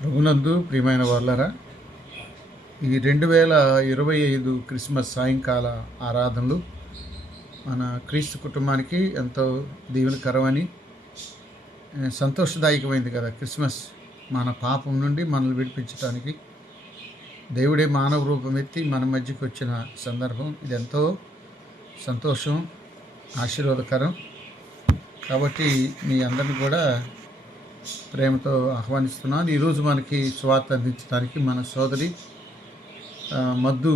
ప్రభునందు ప్రియమైన వాళ్ళరా, ఈ 2025 క్రిస్మస్ సాయంకాల ఆరాధనలు మన క్రీస్తు కుటుంబానికి ఎంతో దీవెనకరమని, సంతోషదాయకమైంది కదా. క్రిస్మస్ మన పాపం నుండి మనల్ని విడిపించడానికి దేవుడే మానవ రూపం ఎత్తి మన మధ్యకి వచ్చిన సందర్భం. ఇది ఎంతో సంతోషం, ఆశీర్వాదకరం. కాబట్టి మీ అందరిని కూడా ప్రేమతో ఆహ్వానిస్తున్నాను. ఈరోజు మనకి స్వార్థ అందించడానికి మన సోదరి మద్దు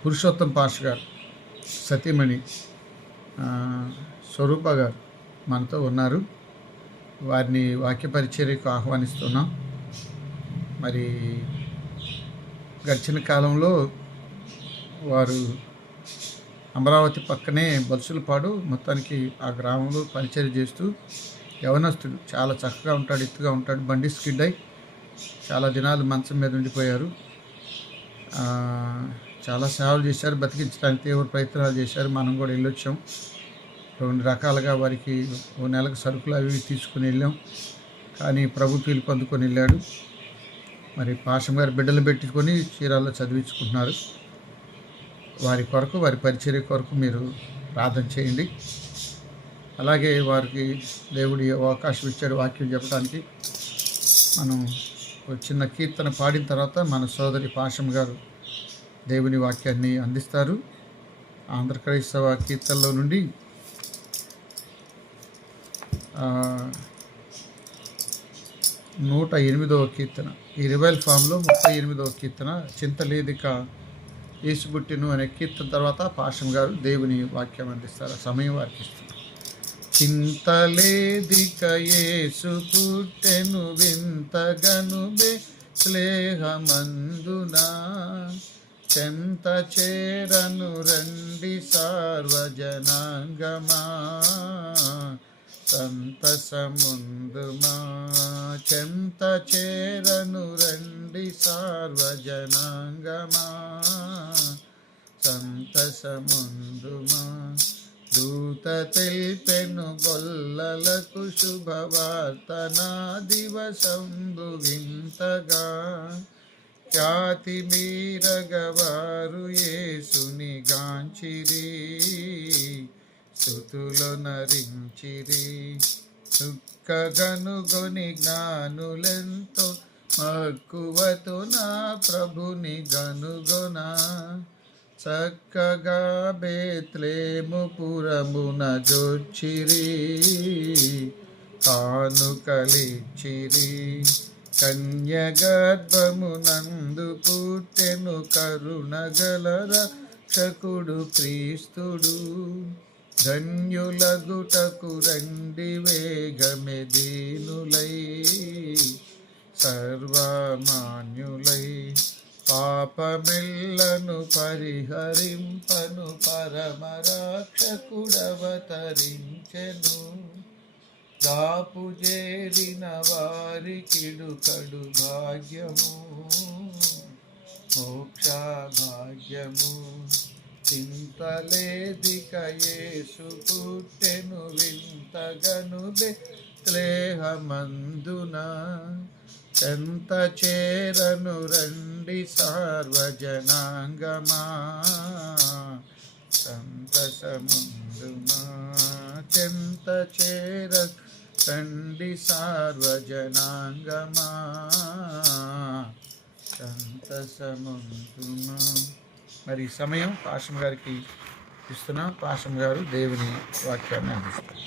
పురుషోత్తం పాష గారు, సతీమణి స్వరూప గారు మనతో ఉన్నారు. వారిని వాక్య పరిచర్యకు ఆహ్వానిస్తున్నాం. మరి గడిచిన కాలంలో వారు అమరావతి పక్కనే బలుసులపాడు మొత్తానికి ఆ గ్రామంలో పరిచర్య చేస్తూ, యవనస్తుడు చాలా చక్కగా ఉంటాడు, ఎత్తుగా ఉంటాడు, బండి స్కిడ్ అయి చాలా దినాలు మంచం మీద ఉండిపోయారు. చాలా సేవలు చేశారు, బతికించడానికి తీవ్ర ప్రయత్నాలు చేశారు. మనం కూడా వెళ్ళొచ్చాం. 2 రకాలుగా వారికి ఓ నెలకు సరుకులు అవి తీసుకుని వెళ్ళాం. కానీ ప్రభు పిలుపు అందుకొని వెళ్ళాడు. మరి పాషం గారి బిడ్డలు పెట్టుకొని చీరాల్లో చదివించుకుంటున్నారు. వారి కొరకు, వారి పరిచర్య కొరకు మీరు ప్రార్థన చేయండి. అలాగే వారికి దేవుడి అవకాశం ఇచ్చాడు వాక్యం చెప్పడానికి. మనం ఒక చిన్న కీర్తన పాడిన తర్వాత మన సోదరి పాషం గారు దేవుని వాక్యాన్ని అందిస్తారు. ఆంధ్ర క్రైస్తవ కీర్తనలో నుండి 108వ కీర్తన, ఈ రివైల్ ఫామ్లో 38వ కీర్తన, చింతలేదిక యేసుబుట్టెను అనే కీర్తన తర్వాత పాషం గారు దేవుని వాక్యం అందిస్తారు. సమయం వారికి ఇస్తారు. చింతలేదిక యేసు పుట్టెను వింతగను బెత్లెహేమందునా, చెంత చేరను రండి సార్వజనాంగమా, సంతసముందుమా. చెంత చేరను రండి సార్వజనాంగమా, సంతసముందుమా. దూత తెల్పెను గొల్లలకు శుభవార్త, నా దివసంబు వింతగా, ఖ్యాతి మీరగవారు యేసుని గాంచిరి, స్తుతులు నరించిరి. దుఃఖగనుగొని జ్ఞానులెంతో మక్కువతో నా ప్రభుని గనుగొనా, చక్కగా బెత్లెహేము పురమున జొచ్చిరి, కానుకలిచ్చిరి. కన్య గర్భమునందు పుట్టెను కరుణగల రక్షకుడు క్రీస్తుడు, ధన్యులగుటకు రండి వేగమె దీనులై, సర్వమాన్యులై. పాపమెల్లను పరిహరింపను పరమరక్షకుడవతరించెను, దాపు చేరిన వారికిడు కడు భాగ్యము, మోక్ష భాగ్యము. చింతలేదిక యేసు పుట్టెను వింతగను బెత్లెహేమందునా, చెంత చేరను రండి సార్వజనాంగమా, సంతసముందుమా. చెంత చేర రండి సార్వజనాంగమా, సంతసముందుమా. మరి సమయం పాషం గారికి ఇస్తున్నా. పాషం గారు దేవుని వాక్యాన్ని అందిస్తారు.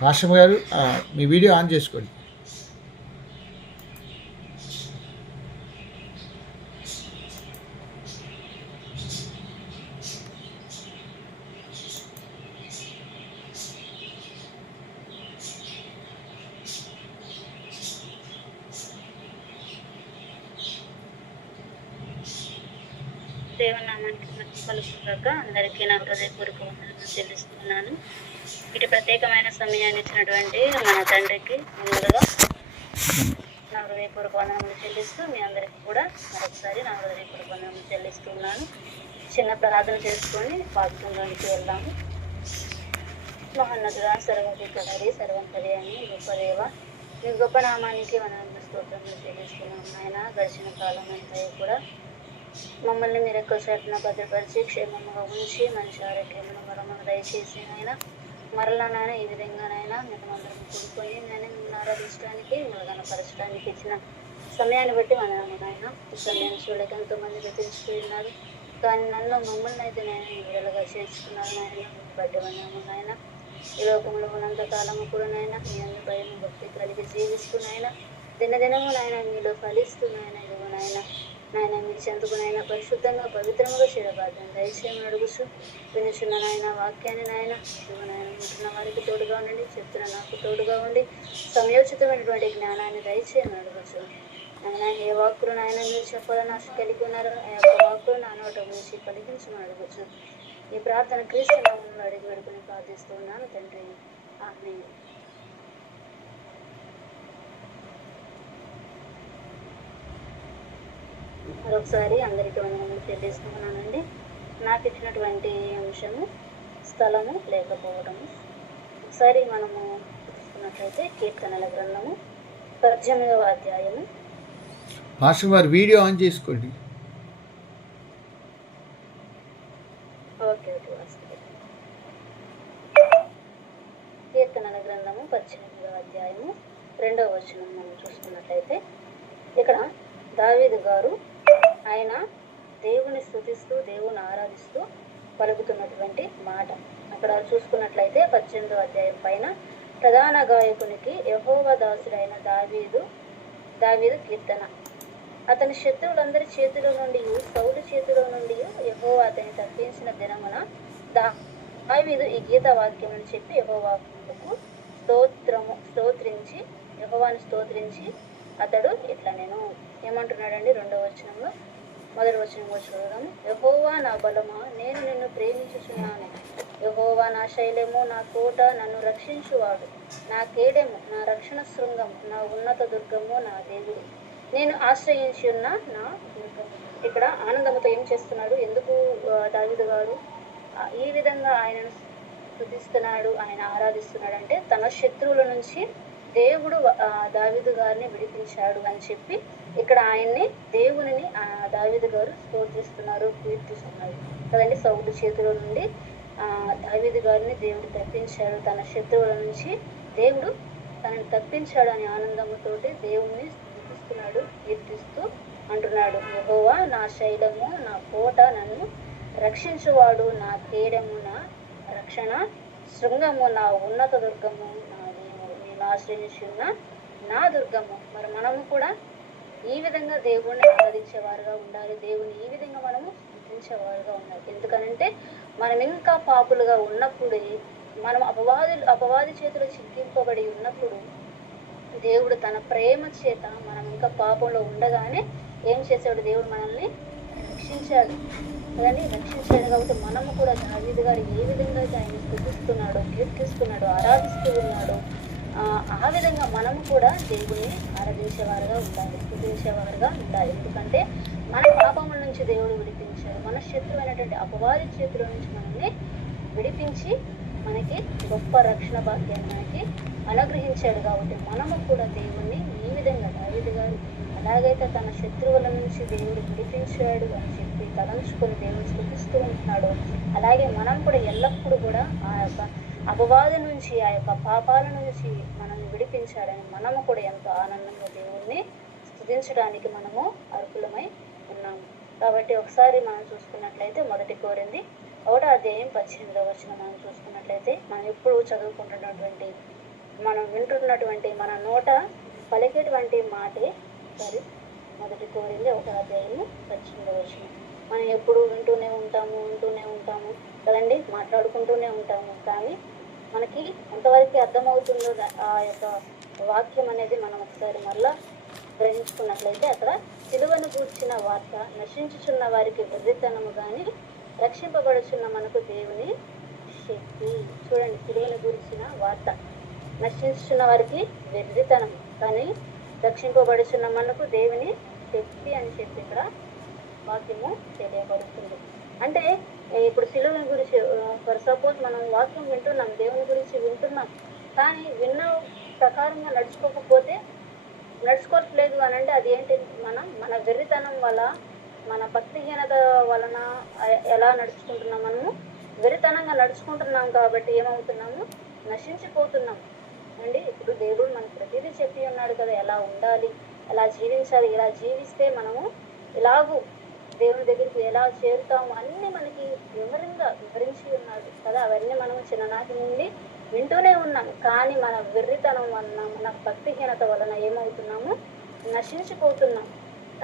పాషం గారు, మీ వీడియో ఆన్ చేసుకోండి. దేవనామానికి మహిమ కలుగుగాక. అందరికీ నా హృదయపూర్వక వందనాలు చెల్లిస్తున్నాను. ఇటు ప్రత్యేకమైన సమయాన్ని ఇచ్చినటువంటి మన తండ్రికి ముందుగా నా హృదయపూర్వక వందనములు చెల్లిస్తూ మీ అందరికీ కూడా మరొకసారి నా హృదయపూర్వక వందనములు చెల్లిస్తూ తెలియజేస్తున్నాను. చిన్న ప్రార్థన చేసుకొని వాక్యంలోనికి వెళ్దాము. మహోన్నతుడా, సర్వోన్నతుడవి, సర్వంతరి అని గొప్ప దేవ, మీ గొప్ప నామానికి వందనములు స్తోత్రములు చెల్లిస్తున్నాం నాయన. గడిచిన కాలం అంతా కూడా మమ్మల్ని మీరు ఎక్కువ చాటున భద్రపరిచి క్షేమంగా ఉంచి మంచి ఆరోగ్యమును మరొకరు దయచేసి నాయన మరలా నాయన ఈ విధంగానైనా మేము అందరం కూడుకొని నేను మిమ్మల్ని ఆరాధించడానికి మిమ్మల్ని కనపరచడానికి ఇచ్చిన సమయాన్ని బట్టి వందనము నాయన. ఈ సమయాన్ని చూడలేక ఎంతోమంది గతించిపోయినారు, కానీ నన్ను మమ్మల్ని అయితే నేను విడుదలగా చేర్చుకున్నారు నాయన. బట్టి వందనము నాయన. ఈ లోకంలో ఉన్నంత కాలము కూడా నాయన మీ అందు భయం భక్తి కలిగి జీవిస్తూ నాయన దినదినము నాయన మీలో ఫలిస్తూ నాయన ఇదిగో నాయన నాయన మీ చెందుకు నాయన పరిశుద్ధంగా పవిత్రముగా చేయబాధ్యం దయచేయమని అడుగుచు వినుచున్న నాయన వాక్యాన్ని నాయన ఇదిగో నాయన వింటున్న వారికి తోడుగా ఉండండి, చెప్తున్న నాకు తోడుగా ఉండి సమయోచితమైనటువంటి జ్ఞానాన్ని దయచేయమని అడుగుచు నాయన. ఏ వాక్కులు నాయన మీరు చెప్పాలని ఆశ కలిగి ఉన్నారో ఆ యొక్క వాక్కులు నా నోట నుంచి పలికించమని అడుగుచు. ఈ ప్రార్థన క్రీస్తు నామములో అడిగి వేడుకొని ప్రార్థిస్తున్నాను తండ్రి, ఆమేన్. మరొకసారి అందరికీ వందనములు తెలియజేస్తున్నానండి. నాకు ఇచ్చినటువంటి అంశము స్థలము లేకపోవడము. ఒకసారి మనము చూసుకున్నట్లయితే కీర్తనల గ్రంథము 18వ అధ్యాయము. పాస్టర్ గారు వీడియో ఆన్ చేసుకోండి. ఓకే వస్తుంది. కీర్తనల గ్రంథము 18వ అధ్యాయము 2వ వచనం మనం చూసుకున్నట్లయితే ఇక్కడ దావీదు గారు ఆయన దేవుని స్తుతిస్తూ దేవుని ఆరాధిస్తూ పలుకుతున్నటువంటి మాట అక్కడ చూసుకున్నట్లయితే 18వ అధ్యాయం పైన ప్రధాన గాయకునికి యెహోవా దాసుడైన దావీదు కీర్తన. అతని శత్రువులందరి చేతిలో నుండి సౌలు చేతిలో నుండి యెహోవా అతని తప్పించిన దినమున దావీదు ఈ గీత వాక్యమును చెప్పి యెహోవాకు యెహోవాను స్తోత్రించి అతడు ఇట్లా నేను ఏమంటున్నాడండి 2వ వచనంలో. మొదటి వచనంలో చూడడం, యెహోవా నా బలమా, నేను నిన్ను ప్రేమించుచున్నాను. యెహోవా నా శైలము, నా కోట, నన్ను రక్షించువాడు, నా కేడెము, నా రక్షణ శృంగము, నా ఉన్నత దుర్గము, నా దేవుడు, నేను ఆశ్రయించి ఉన్న నా దుర్గము. ఇక్కడ ఆనందముతో ఏం చేస్తున్నాడు, ఎందుకు దావీదు గారు ఈ విధంగా ఆయనను స్తుతిస్తున్నాడు, ఆయన ఆరాధిస్తున్నాడు అంటే తన శత్రువుల నుంచి దేవుడు దావీదు గారిని విడిపించాడు అని చెప్పి ఇక్కడ ఆయన్ని దేవునిని దావీదు గారు స్తోత్రిస్తున్నారు, కీర్తిస్తున్నారు కదండి. సౌలు చేతుల నుండి దావీదు గారిని దేవుడు తప్పించాడు, తన శత్రువుల నుంచి దేవుడు తనని తప్పించాడు అని ఆనందముతోటి దేవుణ్ణి స్తుతిస్తున్నాడు, కీర్తిస్తూ అంటున్నాడు, యెహోవా నా శైలము, నా కోట, నన్ను రక్షించువాడు, నా కేడము, నా రక్షణ శృంగము, నా ఉన్నత దుర్గము, నా దేవుడు, నేను ఆశ్రయించున్న నా దుర్గము. మరి మనము కూడా ఈ విధంగా దేవుణ్ణి ఆరాధించేవారుగా ఉండాలి, దేవుని ఈ విధంగా మనము స్తుతించేవారుగా ఉండాలి. ఎందుకనంటే మనం ఇంకా పాపులుగా ఉన్నప్పుడే, మనం అపవాది చేతిలో చిక్కింపబడి ఉన్నప్పుడు దేవుడు తన ప్రేమ చేత మనం ఇంకా పాపంలో ఉండగానే ఏం చేశాడు, దేవుడు మనల్ని రక్షించాడు కదండి. రక్షించాడు కాబట్టి మనము కూడా దావీదు గారు ఏ విధంగా అయితే ఆయన స్తుతిస్తున్నాడో, కీర్తిస్తున్నాడో, ఆరాధిస్తూ ఉన్నాడో ఆ విధంగా మనము కూడా దేవుడిని ఆరాధించేవారుగా ఉండాలి, స్తుతించేవారుగా ఉండాలి. ఎందుకంటే మన పాపముల నుంచి దేవుడు విడిపించాడు, మన శత్రువైనటువంటి అపవాది చేతిలో నుంచి మనల్ని విడిపించి మనకి గొప్ప రక్షణ భాగ్యాన్ని మనకి అనుగ్రహించాడు. కాబట్టి మనము కూడా దేవుణ్ణి ఈ విధంగా దావీదు గారు ఎలాగైతే తన శత్రువుల నుంచి దేవుడు విడిపించాడు అని చెప్పి తలంచుకొని దేవుని స్తుతిస్తూ ఉంటున్నాడు, అలాగే మనం కూడా ఎల్లప్పుడూ కూడా ఆ యొక్క అపవాది నుంచి, ఆ యొక్క పాపాల నుంచి మనల్ని విడిపించాడని మనము కూడా ఎంతో ఆనందంగా దేవుణ్ణి స్తుతించడానికి మనము అర్హులమై ఉన్నాము. కాబట్టి ఒకసారి మనం చూసుకున్నట్లయితే 1 కొరింథీ 1వ అధ్యాయం 18వ వచనం మనం చూసుకున్నట్లయితే మనం ఎప్పుడు చదువుకుంటున్నటువంటి, మనం వింటున్నటువంటి, మన నోట పలికేటువంటి మాటే 1 కొరింథీ 1వ అధ్యాయము 18వ వచనం. మనం ఎప్పుడు వింటూనే ఉంటాము కదండి, మాట్లాడుకుంటూనే ఉంటాము, కానీ మనకి ఎంతవరకు అర్థమవుతుందో ఆ యొక్క వాక్యం అనేది మనం ఒకసారి మళ్ళా గ్రహించుకున్నట్లయితే అక్కడ సిలువను గూర్చిన వార్త నశించుచున్న వారికి వెర్రితనము కానీ రక్షింపబడుచున్న మనకు దేవుని శక్తి. చూడండి, సిలువను గురించిన వార్త నశించుచున్న వారికి వెర్రితనం కానీ రక్షింపబడుచున్న మనకు దేవుని శక్తి అని చెప్పి ఇక్కడ వాక్యంలో వాక్యము తెలియబడుతుంది. అంటే ఇప్పుడు సిలువని గురించి ఫర్ సపోజ్ మనం వాక్యం వింటున్నాం, దేవుని గురించి వింటున్నాం, కానీ విన్న ప్రకారంగా నడుచుకోవట్లేదు అని అంటే అది ఏంటి? మన వెర్రితనం వల్ల, మన భక్తిహీనత వలన ఎలా నడుచుకుంటున్నాం? మనము వెర్రితనంగా నడుచుకుంటున్నాం కాబట్టి ఏమవుతున్నాము? నశించిపోతున్నాం అండి. ఇప్పుడు దేవుడు మనకు ప్రతిదీ చెప్పి ఉన్నాడు కదా, ఎలా ఉండాలి, ఎలా జీవించాలి, ఇలా జీవిస్తే మనము ఇలాగూ దేవుని దగ్గరికి ఎలా చేరుతాము అన్నీ మనకి వివరించి ఉన్నాడు కదా. అవన్నీ మనం చిన్ననాటి నుండి వింటూనే ఉన్నాము. కానీ మన వెర్రితనం వలన, మన భక్తిహీనత వలన ఏమవుతున్నాము? నశించిపోతున్నాం.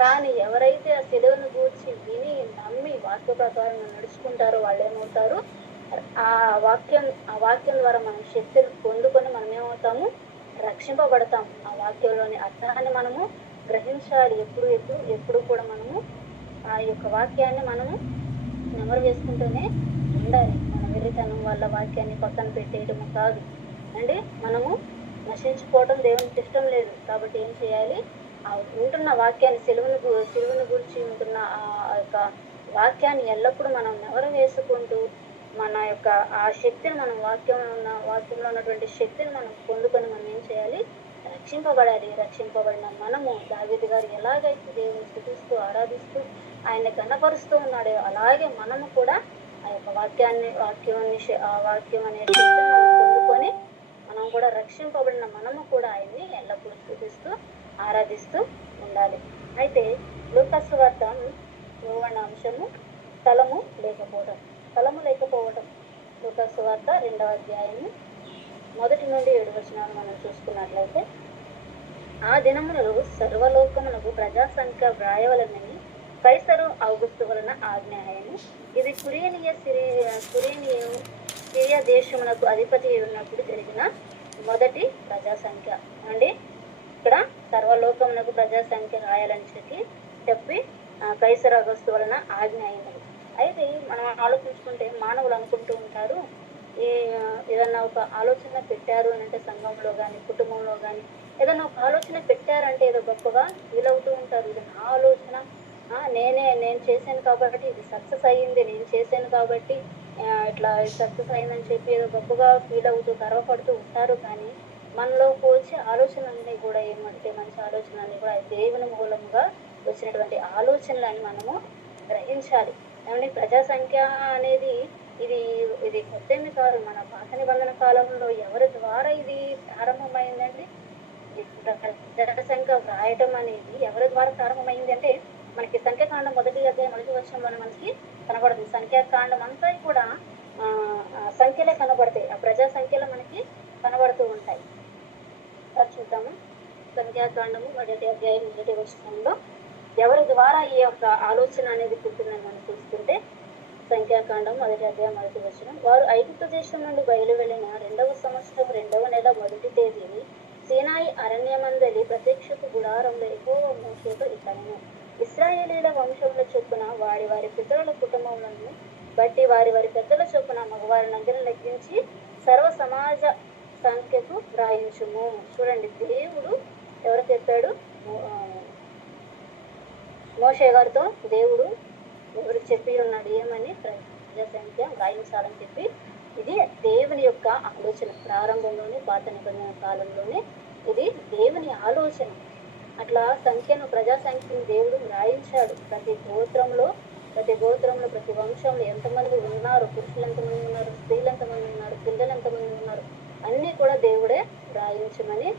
కానీ ఎవరైతే ఆ సిలువను గూర్చి విని నమ్మి వాక్య ప్రకారంగా నడుచుకుంటారో వాళ్ళు ఏమవుతారు? ఆ వాక్యం ద్వారా మనం శక్తిని పొందుకొని మనం ఏమవుతాము? రక్షింపబడతాం. ఆ వాక్యంలోని అర్థాన్ని మనము గ్రహించాలి. ఎప్పుడు కూడా మనము ఆ యొక్క వాక్యాన్ని మనము నెమరు వేసుకుంటూనే ఉండాలి. మన వెర్రితనం వల్ల వాక్యాన్ని పక్కన పెట్టేయటము కాదు అండి. మనము నశించుకోవటం దేవునికి ఇష్టం లేదు. కాబట్టి ఏం చేయాలి? ఆ ఉంటున్న వాక్యాన్ని, సిలువను గురించి ఉంటున్న ఆ యొక్క వాక్యాన్ని ఎల్లప్పుడూ మనం నెమరు వేసుకుంటూ మన యొక్క ఆ శక్తిని, మనం వాక్యంలో ఉన్నటువంటి శక్తిని మనం పొందుకొని మనం ఏం చేయాలి? రక్షింపబడాలి. రక్షింపబడిన మనము దావీదు గారు ఎలాగైతే దేవుని స్తుతిస్తూ ఆరాధిస్తూ ఆయన గణపరుస్తూ ఉన్నాడో అలాగే మనము కూడా ఆ యొక్క వాక్యం అనే శక్తిని మనం పొందుకొని మనం కూడా రక్షింపబడిన మనము కూడా ఆయన్ని ఎల్లప్పుడూ స్తుతిస్తూ ఆరాధిస్తూ ఉండాలి. అయితే లూకా సువార్త 7వ అంశము స్థలము లేకపోవటం. లూకా సువార్త 2వ అధ్యాయము 1 నుండి 7 వచనాలు మనం చూసుకున్నట్లయితే, ఆ దినములలో సర్వలోకమునకు ప్రజాసంఖ్య వ్రాయవలనని కైసరు ఔగుస్తు వలన ఆజ్ఞ అయ్యెను. ఇది సిరియా దేశమునకు అధిపతి ఉన్నప్పుడు జరిగిన మొదటి ప్రజాసంఖ్య అండి. ఇక్కడ సర్వలోకమునకు ప్రజాసంఖ్య రాయాలని చెప్పి కైసరు ఔగుస్తు వలన ఆజ్ఞ అయినది. అయితే మనం ఆలోచించుకుంటే మానవులు అనుకుంటూ ఉంటారు, ఏదన్నా ఒక ఆలోచన పెట్టారు అని అంటే సంఘంలో కానీ కుటుంబంలో కానీ ఏదన్నా ఒక ఆలోచన పెట్టారంటే ఏదో గొప్పగా ఫీల్ అవుతూ ఉంటారు. ఇది నా ఆలోచన, నేను చేశాను కాబట్టి ఇది సక్సెస్ అయ్యింది, నేను చేశాను కాబట్టి ఇట్లా సక్సెస్ అయిందని చెప్పి ఏదో గొప్పగా ఫీల్ అవుతూ గర్వపడుతూ ఉంటారు. కానీ మనలో వచ్చే ఆలోచనలన్నీ కూడా ఏమంటే మంచి ఆలోచనలన్నీ కూడా దేవుని మూలంగా వచ్చినటువంటి ఆలోచనలని మనము గ్రహించాలి. ఏమంటే ప్రజాసంఖ్య అనేది ఇది కొత్తేమి కాదు. మన పాత నిబంధన కాలంలో ఎవరి ద్వారా ఇది ప్రారంభమైందండి? జనసంఖ్య వ్రాయటం అనేది ఎవరి ద్వారా ప్రారంభమైంది అంటే మనకి సంఖ్యాకాండం 1వ అధ్యాయం 1వ వచనంలో మనకి కనబడుతుంది. సంఖ్యాకాండం అంతా కూడా సంఖ్యలే కనబడతాయి. ఆ ప్రజా సంఖ్యలు మనకి కనబడుతూ ఉంటాయి. చూద్దాము. సంఖ్యాకాండము 1వ అధ్యాయం 1వ వచనంలో ఎవరి ద్వారా ఈ యొక్క ఆలోచన అనేది పుట్టిందని మనం చూస్తుంటే, సంఖ్యాకాండం 1వ అధ్యాయం 1వ వచనం, వారు ఐగుప్తు దేశం నుండి బయలు వెళ్ళిన 2వ సంవత్సరం 2వ నెల 1వ తేదీని సీనాయి అరణ్యమందలి ప్రత్యక్షపు గుడారంలో యెహోవా మోషేతో ఇట్లనెను. ఇశ్రాయేలీయుల వంశముల చొప్పున వారి పితరుల కుటుంబములను బట్టి వారి పెద్దల చొప్పున మగవారినందరిని లెక్కించి సర్వ సమాజ సంఖ్యకు వ్రాయించుము. చూడండి, దేవుడు ఎవరు చెప్పాడు? మోషే గారితో దేవుడు ఎవరికి చెప్పి ఉన్నాడు? ఏమని? ప్రజా సంఖ్య వ్రాయించాలని చెప్పి. ఇది దేవుని యొక్క ఆలోచన. ప్రారంభంలోనే పాత నిబంధన కాలంలోనే ఇది దేవుని ఆలోచన. అట్లా ప్రజా సంఖ్యను దేవుడు వ్రాయించాడు. ప్రతి గోత్రంలో ప్రతి వంశంలో ఎంతమంది ఉన్నారు, పురుషులు ఎంతమంది ఉన్నారు, స్త్రీలు ఎంతమంది ఉన్నారు, పిల్లలు ఎంతమంది ఉన్నారు, అన్నీ కూడా దేవుడే వ్రాయించమని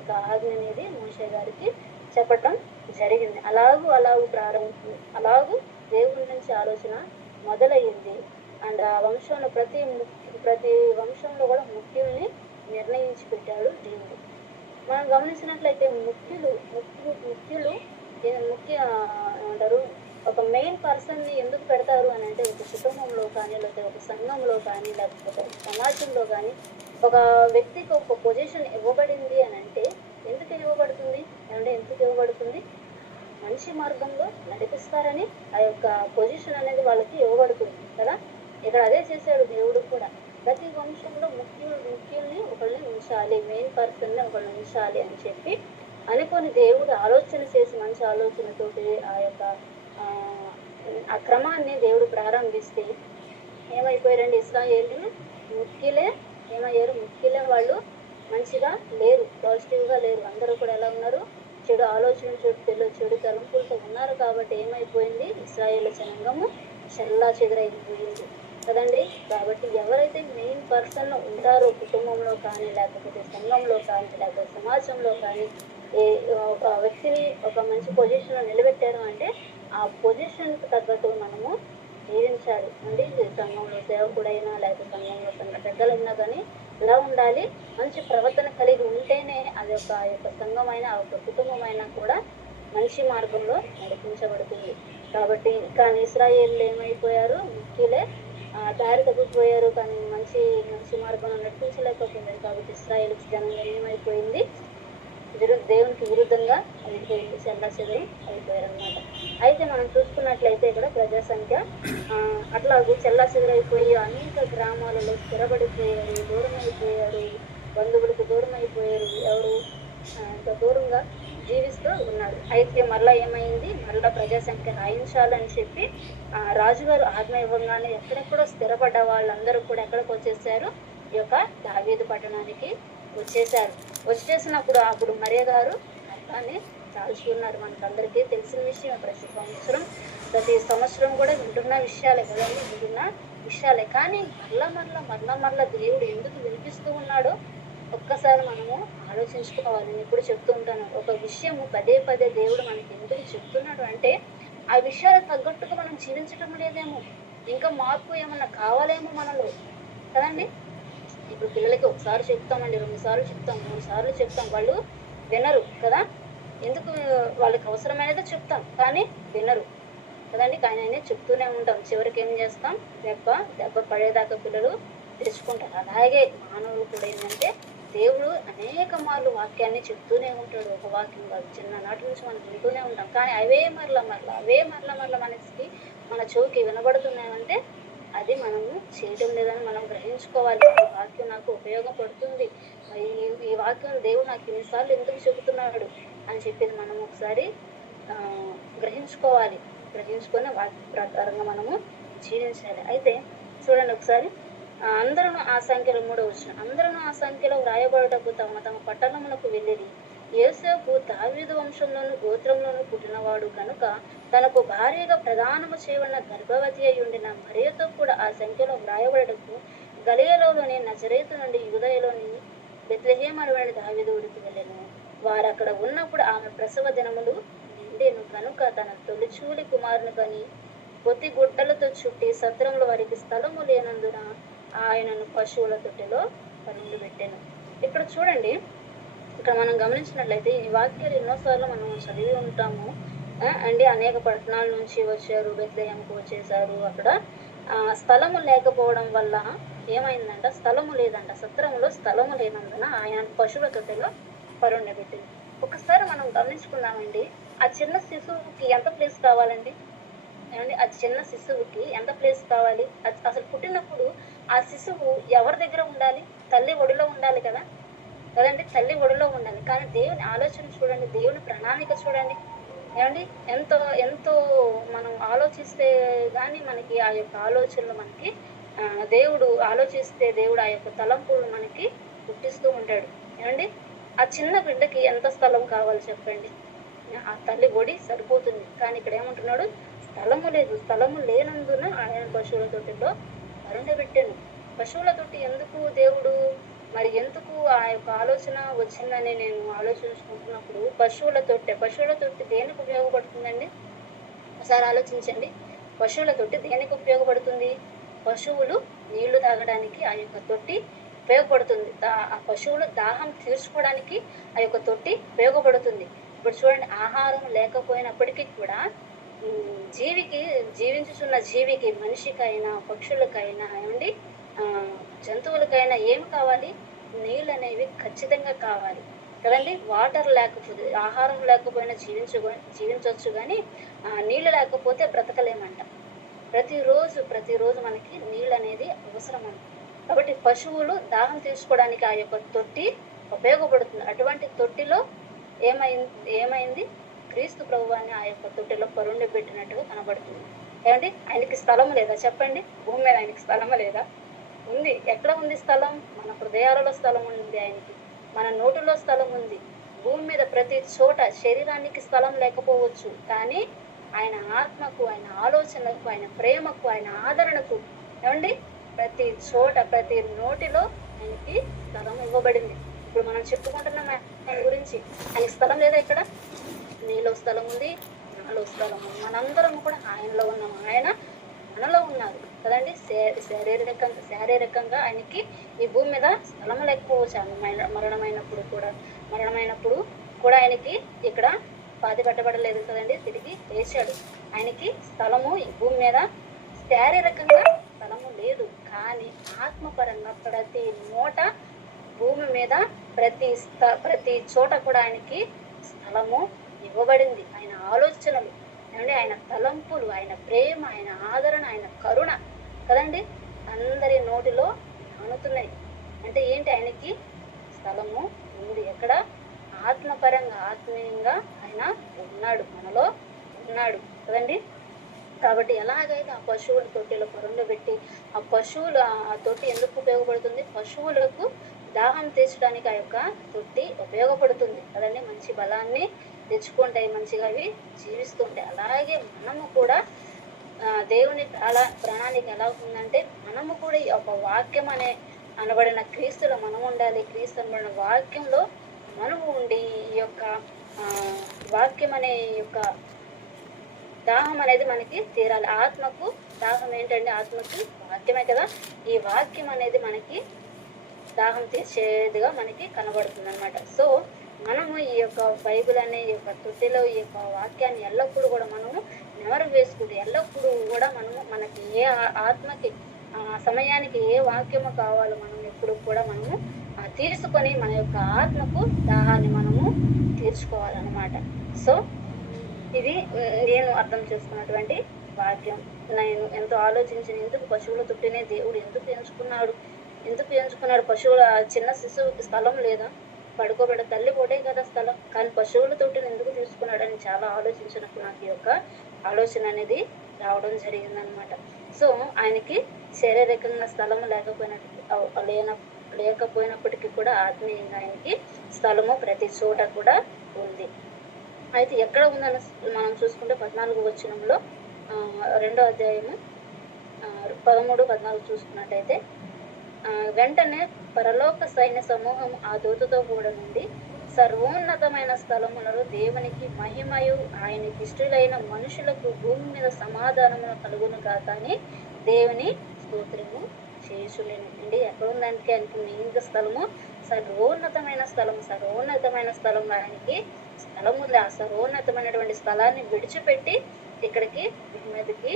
ఒక ఆజ్ఞ అనేది మోషే గారికి చెప్పటం జరిగింది. అలాగూ దేవుడి నుంచి ఆలోచన మొదలయ్యింది. అండ్ ఆ వంశంలో ప్రతి వంశంలో కూడా ముఖ్యుల్ని నిర్ణయించి పెట్టాడు దేవుడు. మనం గమనించినట్లయితే ముఖ్యులు ఏమంటారు, ఒక మెయిన్ పర్సన్ని ఎందుకు పెడతారు అని అంటే, ఒక కుటుంబంలో కానీ, లేకపోతే ఒక సంఘంలో కానీ, లేకపోతే ఒక సమాజంలో కానీ ఒక వ్యక్తికి ఒక పొజిషన్ ఇవ్వబడింది అని అంటే ఎందుకు ఇవ్వబడుతుంది? మంచి మార్గంలో నడిపిస్తారని ఆ యొక్క పొజిషన్ అనేది వాళ్ళకి ఇవ్వబడుతుంది కదా. ఇక్కడ అదే చేశాడు దేవుడు కూడా. ప్రతి వంశంలో ముఖ్యుల్ని ఒకళ్ళని ఉంచాలి, మెయిన్ పర్సన్ని ఒకళ్ళని ఉంచాలి అని చెప్పి అనుకొని దేవుడు ఆలోచన చేసి మంచి ఆలోచనతోటి ఆ యొక్క ఆ క్రమాన్ని దేవుడు ప్రారంభిస్తే ఏమైపోయారండి, ఇశ్రాయేలీయులు ముక్కిలే ఏమయ్యారు, ముక్కిలే వాళ్ళు మంచిగా లేరు, పాజిటివ్గా లేరు. అందరూ కూడా ఎలా ఉన్నారు, చెడు ఆలోచన, చెడు తలంపులతో ఉన్నారు. కాబట్టి ఏమైపోయింది, ఇశ్రాయేలు జనాంగము చెల్లా చెదరైపోయింది కదండి. కాబట్టి ఎవరైతే మెయిన్ పర్సన్ ఉంటారో కుటుంబంలో కానీ, లేకపోతే సంఘంలో కానీ, లేకపోతే సమాజంలో కానీ, ఒక వ్యక్తిని ఒక మంచి పొజిషన్లో నిలబెట్టారు అంటే ఆ పొజిషన్కి తగ్గట్టు మనము జీవించాలి అండి. సంఘంలో సేవకుడైనా లేకపోతే సంఘంలో సంఘ పెద్దలైనా కానీ ఎలా ఉండాలి, మంచి ప్రవర్తన కలిగి ఉంటేనే అది ఆ యొక్క సంఘమైన ఆ యొక్క కుటుంబమైనా కూడా మంచి మార్గంలో నడిపించబడుతుంది. కాబట్టి కానీ ఇశ్రాయేలు ఏమైపోయారు, ముఖ్యులే దారి తగ్గిపోయారు, కానీ మంచి మార్గంలో నడిపించలేకపోయింది. కాబట్టి ఇశ్రాయేలు జనంగా ఏమైపోయింది, దేవునికి విరుద్ధంగా అయిపోయింది, చెల్లాచెదరు అయిపోయారు అనమాట. అయితే మనం చూసుకున్నట్లయితే ఇక్కడ ప్రజా సంఖ్య అట్లాగూ చెల్లాచెదరైపోయి అనేక గ్రామాలలో స్థిరపడిపోయారు, దూరం అయిపోయారు, బంధువులకు దూరం అయిపోయారు, ఎవరు ఇంకా దూరంగా జీవిస్తూ ఉన్నాడు. అయితే మళ్ళీ ఏమైంది, మళ్ళీ ప్రజా సంఖ్య రాయించాలని చెప్పి రాజుగారు ఆజ్ఞ ఇవ్వగానే ఎక్కడెక్కడో స్థిరపడ్డ వాళ్ళందరూ కూడా ఎక్కడికి వచ్చేసారు, ఈ యొక్క దావీదు పట్టణానికి వచ్చేసినప్పుడు అప్పుడు మరియ గారు అర్థాన్ని దాల్చుకున్నారు. మనకందరికీ తెలిసిన విషయం, ప్రతి సంవత్సరం కూడా వింటున్న విషయాలే కదండి, కానీ మరలా దేవుడు ఎందుకు వినిపిస్తూ ఉన్నాడో ఒక్కసారి మనము ఆలోచించుకోవాలి. నేను ఇప్పుడు చెప్తూ ఉంటాను, ఒక విషయము పదే దేవుడు మనకి ఎందుకు చెప్తున్నాడు అంటే ఆ విషయాలకు తగ్గట్టుగా మనం జీవించటం లేదేమో, ఇంకా మార్పు ఏమన్నా కావాలేమో మనలో కదండి. ఇప్పుడు పిల్లలకి ఒకసారి చెప్తామండి, 2 సార్లు చెప్తాం, 3 సార్లు చెప్తాం, వాళ్ళు వినరు కదా. ఎందుకు, వాళ్ళకి అవసరమైనదో చెప్తాం కానీ వినరు కదండి. కానీ చెప్తూనే ఉంటాం, చివరికి ఏం చేస్తాం, దెబ్బ పడేదాకా పిల్లలు తెచ్చుకుంటారు. అలాగే మానవులు కూడా ఏంటంటే దేవుడు అనేక మార్లు వాక్యాన్ని చెప్తూనే ఉంటాడు. ఒక వాక్యం కాదు, చిన్ననాటి నుంచి మనం వింటూనే ఉంటాం, కానీ అవే మరల మనకి మన చెవికి వినబడుతున్నాయంటే అది మనము చేయటం లేదని మనం గ్రహించుకోవాలి. ఈ వాక్యం నాకు ఉపయోగపడుతుంది, ఈ వాక్యం దేవుడు నాకు ఎన్నిసార్లు ఎందుకు చెబుతున్నాడు అని చెప్పేది మనం ఒకసారి గ్రహించుకొని వాక్య ప్రకారంగా మనము జీవించాలి. అయితే చూడండి ఒకసారి, అందరూ ఆ సంఖ్యలో 3వ వచనం, అందరూ ఆ సంఖ్యలో వ్రాయబడుటకు తమ పట్టణములకు వెళ్ళిరి. యోసేపు దావీదు వంశంలోను గోత్రంలోను పుట్టినవాడు కనుక తనకు భార్యగా ప్రదానము చేయబడిన గర్భవతి అయి ఉండిన మరియతో కూడా ఆ సంఖ్యలో వ్రాయబడుటకు గలిలయలోని నజరేతు నుండి యూదయలోని బెత్లెహేము అనబడిన దావీదు ఊరికి వెళ్ళెను. వారు అక్కడ ఉన్నప్పుడు ఆమె ప్రసవ దినములు నిండెను కనుక తన తొలిచూలి కుమారుని కని పొత్తి గుడ్డలతో చుట్టి సత్రంలో వారికి స్థలము లేనందున ఆయనను పశువుల తొట్టిలో పెట్టెను. ఇక్కడ చూడండి, ఇక్కడ మనం గమనించినట్లయితే ఈ వాక్యాలు ఎన్నోసార్లు మనం చదివి ఉంటాము అండి. అనేక పట్టణాల నుంచి వచ్చారు, బెత్లెహేముకు వచ్చేసారు. అక్కడ స్థలము లేకపోవడం వల్ల ఏమైందంట, స్థలము లేదంట, సత్రంలో స్థలము లేనందున ఆయన పశువుల తొట్టిలో పరుండబెట్టింది. ఒకసారి మనం గమనించుకున్నామండి, ఆ చిన్న శిశువుకి ఎంత ప్లేస్ కావాలండి, ఏమండి, ఆ చిన్న శిశువుకి ఎంత ప్లేస్ కావాలి? అసలు పుట్టినప్పుడు ఆ శిశువు ఎవరి దగ్గర ఉండాలి, తల్లి ఒడిలో ఉండాలి కదండి, తల్లి ఒడిలో ఉండాలి. కానీ దేవుని ఆలోచన చూడండి, దేవుని ప్రణాళిక చూడండి, ఏమండి, ఎంతో మనం ఆలోచిస్తే కానీ మనకి ఆ యొక్క ఆలోచనలు మనకి దేవుడు ఆలోచిస్తే దేవుడు ఆ యొక్క తలంపులు మనకి పుట్టిస్తూ ఉంటాడు. ఏమండి, ఆ చిన్న బిడ్డకి ఎంత స్థలం కావాలి చెప్పండి, ఆ తల్లి ఒడి సరిపోతుంది. కానీ ఇక్కడ ఏమంటున్నాడు, స్థలము లేనందున ఆయన పశువుల తొట్టిలో పరుండబెట్టాను. పశువుల తొట్టి ఎందుకు దేవుడు, మరి ఎందుకు ఆ యొక్క ఆలోచన వచ్చిందని నేను ఆలోచించుకుంటున్నప్పుడు, పశువుల తొట్టి దేనికి ఉపయోగపడుతుందండి, ఒకసారి ఆలోచించండి. పశువుల తొట్టి దేనికి ఉపయోగపడుతుంది? పశువులు నీళ్లు తాగడానికి ఆ యొక్క తొట్టి ఉపయోగపడుతుంది. ఆ పశువులు దాహం తీర్చుకోవడానికి ఆ యొక్క తొట్టి ఉపయోగపడుతుంది. ఇప్పుడు చూడండి, ఆహారం లేకపోయినప్పటికీ కూడా జీవించుచున్న జీవికి, మనిషికైనా పక్షులకైనా ఏమండి జంతువులకైనా ఏమి కావాలి, నీళ్ళు అనేవి ఖచ్చితంగా కావాలి కదండి. వాటర్ లేకపోతే, ఆహారం లేకపోయినా జీవించవచ్చు, కానీ నీళ్ళు లేకపోతే బ్రతకలేమంట. ప్రతిరోజు మనకి నీళ్ళు అనేది అవసరం అంట. కాబట్టి పశువులు దాహం తీసుకోవడానికి ఆ యొక్క తొట్టి ఉపయోగపడుతుంది. అటువంటి తొట్టిలో ఏమైంది, క్రీస్తు ప్రభువాన్ని ఆ యొక్క తొట్టిలో పరుండి పెట్టినట్టుగా కనబడుతుంది. ఏమండి ఆయనకి స్థలం లేదా చెప్పండి? భూమి మీద ఆయనకి స్థలం లేదా? ఉంది. ఎక్కడ ఉంది స్థలం? మన హృదయాలలో స్థలం ఉంది ఆయనకి, మన నోటిలో స్థలం ఉంది. భూమి మీద ప్రతి చోట శరీరానికి స్థలం లేకపోవచ్చు, కానీ ఆయన ఆత్మకు, ఆయన ఆలోచనలకు, ఆయన ప్రేమకు, ఆయన ఆదరణకు ఏమండి ప్రతి చోట, ప్రతి నోటిలో ఆయనకి స్థలం ఇవ్వబడింది. ఇప్పుడు మనం చెప్పుకుంటున్నాం ఆయన గురించి. ఆయనకి స్థలం లేదా ఇక్కడ? నీలో స్థలం ఉంది, నాలో స్థలం ఉంది. మనందరం కూడా ఆయనలో ఉన్నాం, ఆయన మనలో ఉన్నారు కదండి. శారీరకంగా ఆయనకి ఈ భూమి మీద స్థలం లేకపోవచ్చు. ఆయన మరణమైనప్పుడు కూడా ఆయనకి ఇక్కడ పాతి పెట్టబడలేదు కదండి, తిరిగి లేచాడు. ఆయనకి స్థలము ఈ భూమి మీద శారీరకంగా స్థలము లేదు, కానీ ఆత్మపరంగా ప్రతి నోట, భూమి మీద ప్రతి చోట కూడా ఆయనకి స్థలము ఇవ్వబడింది. ఆయన ఆలోచనలు ఏమండి, ఆయన తలంపులు, ఆయన ప్రేమ, ఆయన ఆదరణ, ఆయన కరుణ కదండి అందరి నోటిలో నానుతున్నాయి. అంటే ఏంటి? ఆయనకి స్థలము ఉంది. ఎక్కడ? ఆత్మపరంగా, ఆత్మీయంగా ఆయన ఉన్నాడు, మనలో ఉన్నాడు కదండి. కాబట్టి ఎలాగైతే ఆ పశువుల తొట్టిలో పెట్టి, ఆ పశువులు, ఆ తొట్టి ఎందుకు ఉపయోగపడుతుంది? పశువులకు దాహం తీర్చడానికి ఆ యొక్క తొట్టి ఉపయోగపడుతుంది కదండి. మంచి బలాన్ని తెచ్చుకుంటాయి, మంచిగా అవి జీవిస్తుంటాయి. అలాగే మనము కూడా దేవుని ప్రణాళిక ఎలా ఉందంటే, మనము కూడా ఈ యొక్క వాక్యం అనబడిన క్రీస్తులో మనం ఉండాలి. క్రీస్తు అనబడిన వాక్యంలో మనము ఉండి ఈ యొక్క వాక్యం అనే యొక్క దాహం అనేది మనకి తీరాలి. ఆత్మకు దాహం ఏంటంటే, ఆత్మకి వాక్యమే కదా. ఈ వాక్యం అనేది మనకి దాహం తీర్చేదిగా మనకి కనబడుతుంది అనమాట. సో మనము ఈ యొక్క బైబిల్ అనే ఈ యొక్క తొట్టిలో ఈ యొక్క వాక్యాన్ని ఎల్లప్పుడూ కూడా మనము నెమరు వేసుకుంటూ, ఎల్లప్పుడూ కూడా మనకి ఏ ఆత్మకి సమయానికి ఏ వాక్యము కావాలో మనం ఎప్పుడు కూడా మనము తీసుకొని మన యొక్క ఆత్మకు దాహాన్ని మనము తీర్చుకోవాలన్నమాట. సో ఇది నేను అర్థం చేసుకున్నటువంటి వాక్యం. నేను ఎంతో ఆలోచించిన, ఎందుకు పశువుల తొట్టినే దేవుడు ఎందుకు ఎంచుకున్నాడు? పశువుల చిన్న శిశువుకి స్థలం లేదా? పడుకోబెడ తల్లి ఒకటే కదా స్థలం, కానీ పశువుల తొట్టిని ఎందుకు తీసుకున్నాడని చాలా ఆలోచించినప్పుడు నాకు ఈ యొక్క ఆలోచన అనేది రావడం జరిగిందనమాట. సో ఆయనకి శారీరకంగా స్థలము లేకపోయినప్పటికీ కూడా ఆత్మీయంగా ఆయనకి స్థలము ప్రతి చోట కూడా ఉంది. అయితే ఎక్కడ ఉందని మనం చూసుకుంటే 14వ వచనంలో 2వ అధ్యాయము 13-14 చూసుకున్నట్టయితే, వెంటనే పరలోక సైన్య సమూహం ఆ దూతతో కూడా నుండి సర్వోన్నతమైన స్థలములలో దేవునికి మహిమయు ఆయనకి ఇష్టలైన మనుషులకు భూమి మీద సమాధానమును కలుగును కాక అని దేవుని స్తోత్రము చేసులేనండి. ఎక్కడ ఉందంటే ఆయనకి మెయిన్గా స్థలము సర్వోన్నతమైన స్థలంలో ఆయనకి స్థలం ఉంది. ఆ సర్వోన్నతమైనటువంటి స్థలాన్ని విడిచిపెట్టి ఇక్కడికి భూమి మీదకి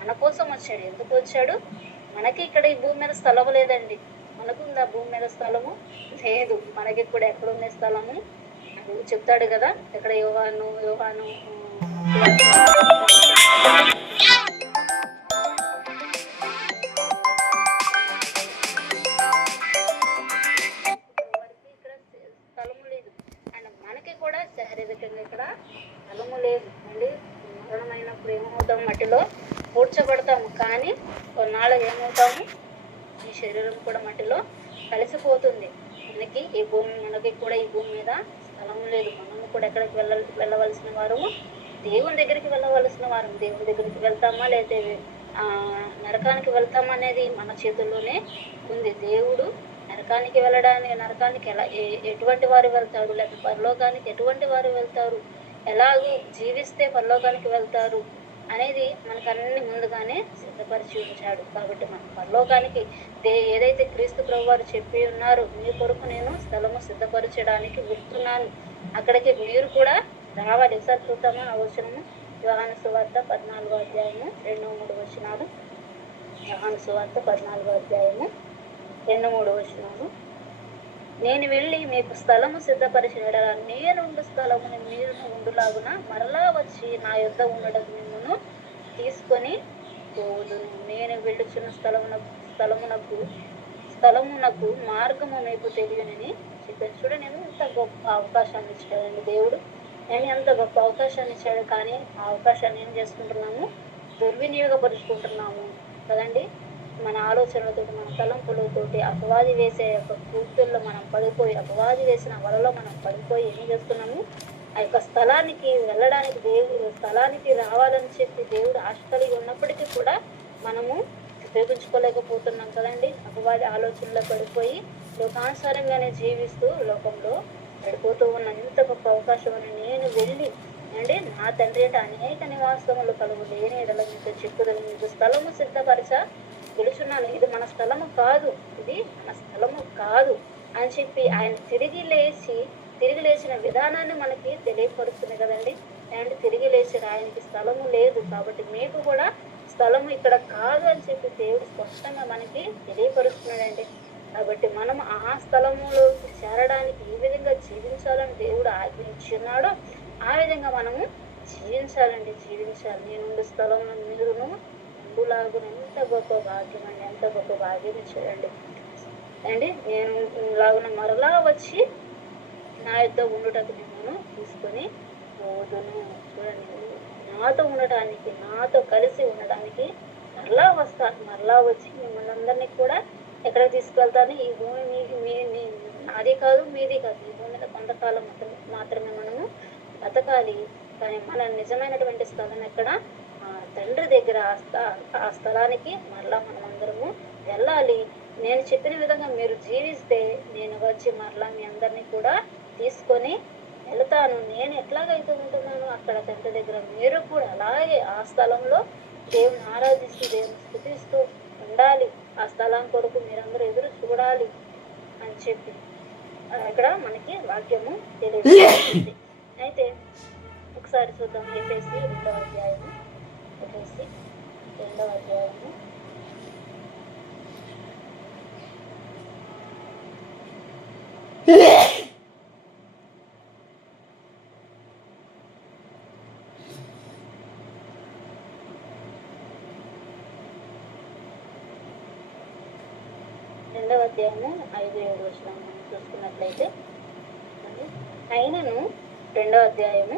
మన కోసం వచ్చాడు. ఎందుకు వచ్చాడు? మనకి ఇక్కడ ఈ భూమి మీద స్థలము లేదండి. మనకుందా భూమి మీద స్థలము? లేదు. మనకి కూడా ఎక్కడుంది స్థలము? చెప్తాడు కదా, ఎక్కడ యోహాను స్థలము లేదు. అండ్ మనకి కూడా శారీరకంగా ఇక్కడ స్థలము లేదు అండి. మరణమైనప్పుడు ఏమవుతాం? మట్టిలో పూడ్చబడతాము, కానీ కొన్నాళ్ళకి ఏమవుతాము? ఈ శరీరం కూడా మట్టిలో కలిసిపోతుంది. మనకి కూడా ఈ భూమి మీద స్థలం లేదు. మనము కూడా ఎక్కడికి వెళ్ళవలసిన వారము? దేవుని దగ్గరికి వెళ్ళవలసిన వారం. దేవుని దగ్గరికి వెళ్తామా లేదా నరకానికి వెళ్తామా అనేది మన చేతుల్లోనే ఉంది. దేవుడు నరకానికి ఎటువంటి వారు వెళ్తారు, లేకపోతే పరలోకానికి ఎటువంటి వారు వెళ్తారు, ఎలాగూ జీవిస్తే పరలోకానికి వెళ్తారు అనేది మనకు అన్ని ముందుగానే సిద్ధపరిచి ఉంచాడు. కాబట్టి మన పరలోకానికి ఏదైతే క్రీస్తు ప్రభు వారు చెప్పి ఉన్నారో, మీ కొరకు నేను స్థలము సిద్ధపరచడానికి వెళ్తున్నాను, అక్కడికి మీరు కూడా రావాలి. ఒకసారి చూద్దామా ఆ వచనము? యోహాను సువార్త 14వ అధ్యాయము 2-3 వచనాలు. యోహాను సువార్త 14వ అధ్యాయము 2-3 వచనాలు. నేను వెళ్ళి మీకు స్థలము సిద్ధపరిచిన నేనుండు స్థలముని మీరు ఉండులాగున మరలా వచ్చి నా యొద్ద ఉండడం మిమ్మను తీసుకొని పోదును. నేను వెళ్ళుచున్న స్థలమునకు మార్గము మీకు తెలియనని చెప్పాను. చూడండి, ఎంత గొప్ప అవకాశాన్ని ఇచ్చాడండి దేవుడు. నేను ఎంత గొప్ప అవకాశాన్ని ఇచ్చాడు, కానీ ఆ అవకాశాన్ని ఏం చేసుకుంటున్నాము? దుర్వినియోగపరుచుకుంటున్నాము కదండి. మన ఆలోచనలతో, మన తలంపులతోటి అపవాది వేసే యొక్క కూతుల్లో మనం పడిపోయి, అపవాది వేసిన వలలో మనం పడిపోయి ఏం చేస్తున్నాము, ఆ యొక్క స్థలానికి వెళ్ళడానికి, దేవుడు స్థలానికి రావాలని చెప్పి దేవుడు ఆశ కలిగి ఉన్నప్పటికీ కూడా మనము ఉపయోగించుకోలేకపోతున్నాం కదండి. అపవాది ఆలోచనలో పడిపోయి లోకానుసారంగానే జీవిస్తూ లోకంలో పడిపోతూ ఉన్నాను. ఇంత గొప్ప అవకాశం అని నేను వెళ్ళి అంటే నా తండ్రి అంటే అనేక నివాసములు కలుగు లేని ఎడల మీకు చెప్పుదలు, మీకు స్థలము సిద్ధపరచ పిలుచున్నాను. ఇది మన స్థలము కాదు, ఇది మన స్థలము కాదు అని చెప్పి ఆయన తిరిగి లేచిన విధానాన్ని మనకి తెలియపరుస్తుంది కదండి. అండ్ తిరిగి లేచిన ఆయనకి స్థలము లేదు కాబట్టి మీకు కూడా స్థలము ఇక్కడ కాదు అని చెప్పి దేవుడు స్పష్టంగా మనకి తెలియపరుస్తున్నాడండి. కాబట్టి మనం ఆ స్థలములో చేరడానికి ఏ విధంగా జీవించాలని దేవుడు ఆజ్ఞించున్నాడో ఆ విధంగా మనము జీవించాలండి. నేనుండే స్థలంలో మీరును ఉండులాగున ఎంత గొప్ప భాగ్యం అండి, ఎంత గొప్ప భాగ్యం చేయండి అండి. నేను లాగున మరలా వచ్చి నా యొద్ద ఉండుటకు మిమ్మల్ని తీసుకొని పోదును. చూడండి, నాతో ఉండటానికి, నాతో కలిసి ఉండడానికి మరలా వస్తాను. మరలా వచ్చి మిమ్మల్ని అందరినీ కూడా ఎక్కడికి తీసుకెళ్తాను. ఈ భూమి నాది కాదు, మీది కాదు. ఈ భూమి మీద కొంతకాలం మాత్రమే మనము బతకాలి. కానీ మన నిజమైనటువంటి స్థలం ఎక్కడ? తండ్రి దగ్గర. ఆ స్థలానికి మరలా మనం అందరము వెళ్ళాలి. నేను చెప్పిన విధంగా మీరు జీవిస్తే నేను వచ్చి మరలా మీ అందరినీ కూడా తీసుకొని వెళ్తాను. నేను ఎట్లాగైతే ఉంటున్నానో అక్కడ తండ్రి దగ్గర మీరు కూడా అలాగే ఆ స్థలంలో దేవుని ఆరాధిస్తూ, దేవుని స్తుతిస్తూ ఉండాలి. ఆ స్థలం కొరకు మీరందరూ ఎదురు చూడాలి అని చెప్పి ఇక్కడ మనకి వాక్యము తెలియజేస్తుంది. అయితే ఒకసారి చూద్దాం. ఎఫెసీ 2వ అధ్యాయము. ఎఫెసీ 2వ అధ్యాయము 2వ అధ్యాయము 5-7 వచనం చూసుకున్నట్లయితే, అయినను 2వ అధ్యాయము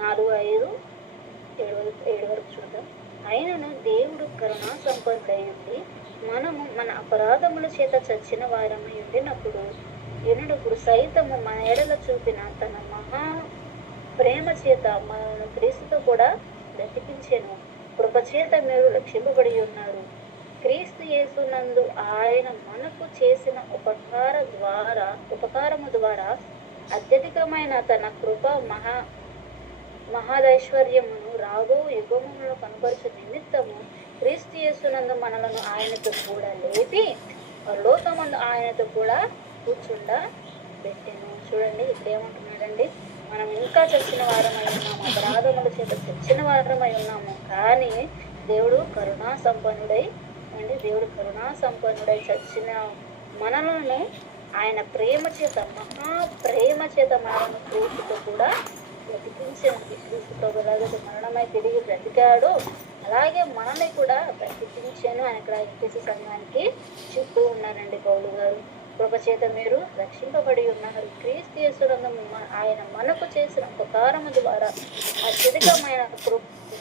4-5-7 వరకు చూద్దాం. అయినను దేవుడు కరుణా సంపన్నుడై ఉండి మనము మన అపరాధముల చేత చచ్చిన వారమై ఉండినప్పుడు ఎనుడుప్పుడు సైతము మన ఎడల చూపిన తన మహా ప్రేమ చేత మనల్ని క్రీస్తుతో కూడా బ్రతికించెను. కృపచేత మీరు రక్షింపబడి ఉన్నారు. క్రీస్తు యేసునందు ఆయన మనకు చేసిన ఉపకారము ద్వారా అత్యధికమైన తన కృప మహాదైశ్వర్యమును రాబో యుగములను కనపరచు నిమిత్తము క్రీస్తు యేసునందు మనలను ఆయనతో కూడా లేపి పరలోకమందు ఆయనతో కూడా కూర్చుండబెట్టెను. చూడండి, ఇక్కడ ఏమంటున్నాడండి, మనం ఇంకా చచ్చిన వారమై ఉన్నాము, అపరాధముల చేత చచ్చిన వారమై ఉన్నాము. కానీ దేవుడు కరుణా సంపన్నుడై చచ్చిన మనలను ఆయన ప్రేమ చేత, మహాప్రేమ చేత మనలను క్రీస్తుతో కూడా బ్రతికించాను. క్రీస్తుతో మరణమై తిరిగి బ్రతికాడు, అలాగే మనల్ని కూడా బ్రతికించాను అని ఇక్కడ ఎఫెసీ సంఘానికి చెప్తూ ఉన్నారండి పౌలు గారు. కృపచేత మీరు రక్షింపబడి ఉన్నారు. క్రీస్తు యేసునందు ఆయన మనకు చేసిన ఉపకారము ద్వారా అత్యధికమైన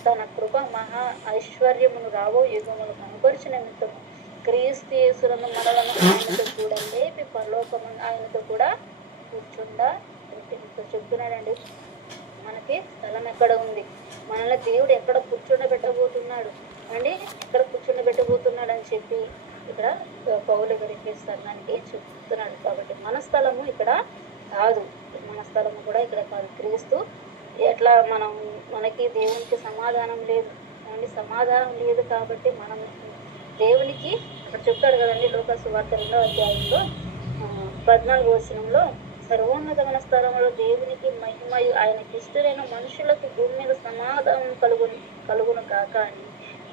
తన కృప మహా ఐశ్వర్యమును రాబో యుగములు కనపరిచిన నిమిత్తము క్రీస్తు యేసునందు మనలను ఆయనతో కూడా లేపి పరలోకమందు ఆయనతో కూడా చెప్తున్నాడండి. మనకి స్థలం ఎక్కడ ఉంది, మనల్ని దేవుడు ఎక్కడ కూర్చుండబెట్టబోతున్నాడు అండి, ఎక్కడ కూర్చుండబెట్టబోతున్నాడు అని చెప్పి ఇక్కడ పౌలు గారికి స్థలానికి చెప్తున్నాడు. కాబట్టి మన స్థలము ఇక్కడ కాదు, మన స్థలము కూడా ఇక్కడ కాదు. క్రీస్తు ఎట్లా మనకి దేవునికి సమాధానం లేదు అండి, సమాధానం లేదు కాబట్టి మనం దేవునికి అక్కడ చెప్తాడు కదండి, లోకా సువార్త 2వ అధ్యాయంలో 14వ వచనంలో, సర్వోన్నతమైన స్థలంలో దేవునికి మహిమయు ఆయనకి ఇష్టమైన మనుషులకు భూమి మీద సమాధానం కలుగును కాక అని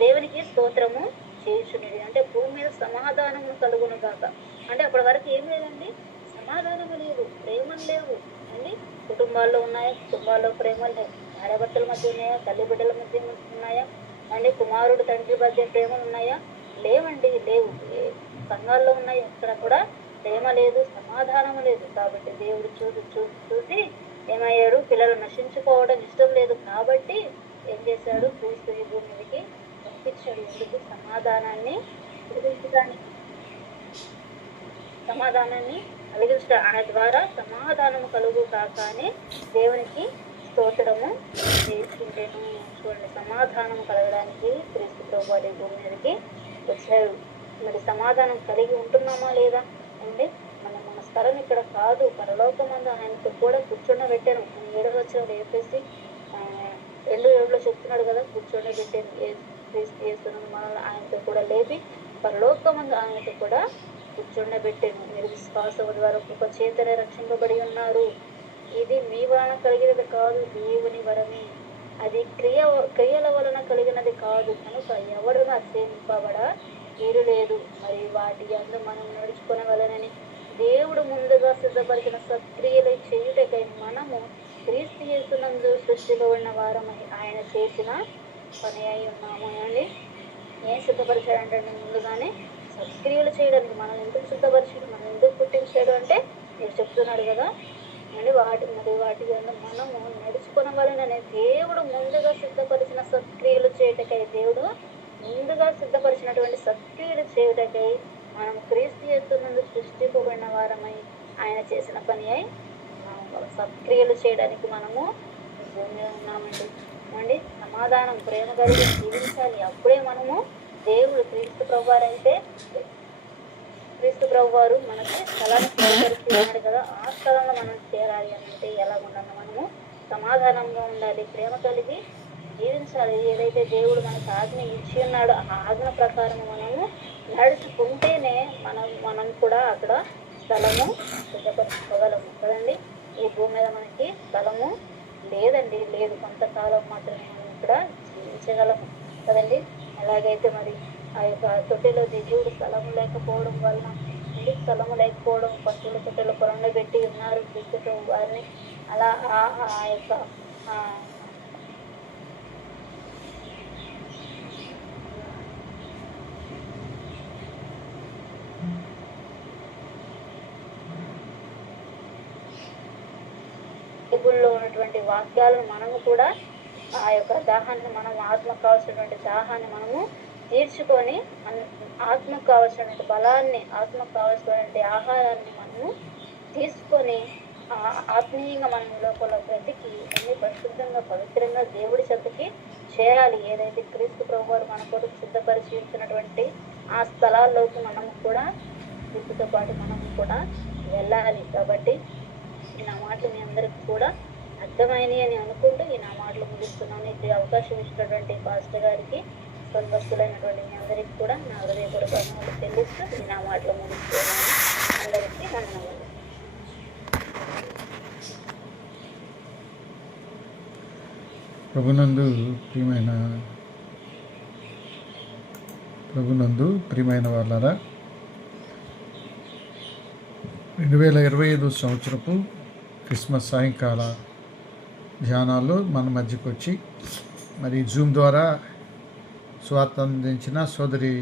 దేవునికి స్తోత్రము చేయుచున్నది. అంటే భూమి మీద సమాధానము కలుగును కాక అంటే అప్పటి వరకు ఏం లేదండి, సమాధానము లేదు, ప్రేమలు లేవు అండి. కుటుంబాల్లో ఉన్నాయా? కుటుంబాల్లో ప్రేమలు లేవు. భార్యాభర్తల మధ్య ఉన్నాయా? తల్లి బిడ్డల మధ్య ఉన్నాయా అండి? కుమారుడు తండ్రి మధ్య ప్రేమలు ఉన్నాయా? లేవండి, లేవు. సంఘాల్లో ఉన్నాయి, అక్కడ కూడా ప్రేమ లేదు, సమాధానము లేదు. కాబట్టి దేవుడు చూసి ఏమయ్యాడు, పిల్లలు నశించుకోవడం ఇష్టం లేదు కాబట్టి ఏం చేశాడు, క్రీస్తు ఈ భూమి మీదకి పంపించాడు. ఎందుకు? సమాధానాన్ని కలిగించడానికి, సమాధానాన్ని కలిగించడం. ఆయన ద్వారా సమాధానము కలుగు కాకనే దేవునికి స్తోత్రము చేసుకుంటేను. చూడండి, సమాధానం కలగడానికి క్రీస్తు ప్రభువు భూమి మీదకి వచ్చాడు. మరి సమాధానం కలిగి ఉంటున్నామా లేదా అంటే మన స్థలం ఇక్కడ కాదు, పరలోకమందు ఆయనతో కూడా కూర్చోబెట్టాను. 7వ వచనంలో చెప్పేసి 2:7 చెప్తున్నాడు కదా, కూర్చోబెట్టాను. క్రీస్తు యేసును మనల్ని ఆయనతో కూడా లేపి పరలోకమందు ఆయనతో కూడా కూర్చోబెట్టాను. మీరు విశ్వాసము ద్వారా కృప చేతనే రక్షింపబడి ఉన్నారు. ఇది మీ వలన కలిగినది కాదు, దేవుని వరమే. అది క్రియల వలన కలిగినది కాదు, కనుక ఎవడును అతిశయింపబడ వీలు లేదు. మరి వాటి యందు మనం నడుచుకొనవలెనని దేవుడు ముందుగా సిద్ధపరిచిన సత్క్రియలు చేయుటకై మనము క్రీస్తు యేసునందు సృష్టింపబడిన వారమై ఆయన చేసిన పని అయి ఉన్నాము. అండి, ఏం సిద్ధపరిచాడంటే ముందుగానే సత్క్రియలు చేయడానికి. మనం ఎందుకు సిద్ధపరిచాడు, మనం ఎందుకు పుట్టించాడు అంటే మీరు చెప్తున్నాడు కదా అండి. వాటి మనము నడుచుకునవలెనని దేవుడు ముందుగా సిద్ధపరిచిన సత్క్రియలు చేయటకై, దేవుడు ముందుగా సిద్ధపరిచినటువంటి సత్క్రియలు చేయుటకై మనం క్రీస్తు యేసునందు సృష్టింపబడిన వారమై ఆయన చేసిన పని అయి సత్క్రియలు చేయడానికి మనము ఉన్నామండి. అండి, సమాధానం ప్రేమ కలిగి జీవించాలి. అప్పుడే మనము దేవుడు క్రీస్తు ప్రభు వారు మనకి స్థలాన్ని సిద్ధపరిస్తున్నాడు కదా, ఆ స్థలంలో మనం చేరాలి అంటే ఎలా ఉండాలి? మనము సమాధానంగా ఉండాలి, ప్రేమ కలిగి జీవించాలి. ఏదైతే దేవుడు మనకు ఆజ్ఞ ఇచ్చి ఉన్నాడో ఆ ఆజ్ఞ ప్రకారం మనము నడుచుకుంటేనే మనం కూడా అక్కడ స్థలము సిద్ధపరచుకోగలము కదండి. ఈ భూమి మీద మనకి స్థలము లేదు, కొంతకాలం మాత్రమే మనం ఇక్కడ జీవించగలము కదండి. ఎలాగైతే మరి ఆ యొక్క తొట్టెలో దేవుడు స్థలము లేకపోవడం వలన, స్థలము లేకపోవడం పశువుల తొట్టెలో పొలంలో పెట్టి ఉన్నారు క్రీస్తు వారిని. అలా ఆ యొక్క బైబుల్లో ఉన్నటువంటి వాక్యాలను మనము కూడా ఆ యొక్క దాహాన్ని, మనం ఆత్మకు కావాల్సినటువంటి దాహాన్ని మనము తీర్చుకొని, ఆత్మకు కావాల్సినటువంటి బలాన్ని, ఆత్మకు కావాల్సినటువంటి ఆహారాన్ని మనము తీసుకొని ఆత్మీయంగా మనం లోపల బ్రతికి అన్ని పరిశుద్ధంగా పవిత్రంగా దేవుడి చెంతకి చేరాలి. ఏదైతే క్రీస్తు ప్రభు వారు మన కొరకు సిద్ధపరిచి ఇచ్చినటువంటి ఆ స్థలాల్లోకి మనము కూడా క్రీస్తుతో పాటు మనము కూడా వెళ్ళాలి. కాబట్టి నా మాటలు మీ అందరికీ కూడా అర్థమైనవి అని అనుకుంటూ నా మాటలు ముగిస్తున్నాను. ఇది అవకాశం ఇచ్చినటువంటి పాస్టర్ గారికి, స్వర్గస్థులైనటువంటి మీ అందరికీ కూడా నా హృదయపూర్వక చెల్లిస్తూ నా మాటలు ముగిస్తున్నాను. అందరికీ వందనాలు. ప్రభునందు ప్రియమైన వాళ్ళారా, 2025 సంవత్సరపు క్రిస్మస్ సాయంకాల ధ్యానాల్లో మన మధ్యకు వచ్చి మరి జూమ్ ద్వారా స్వార్థ అందించిన సోదరి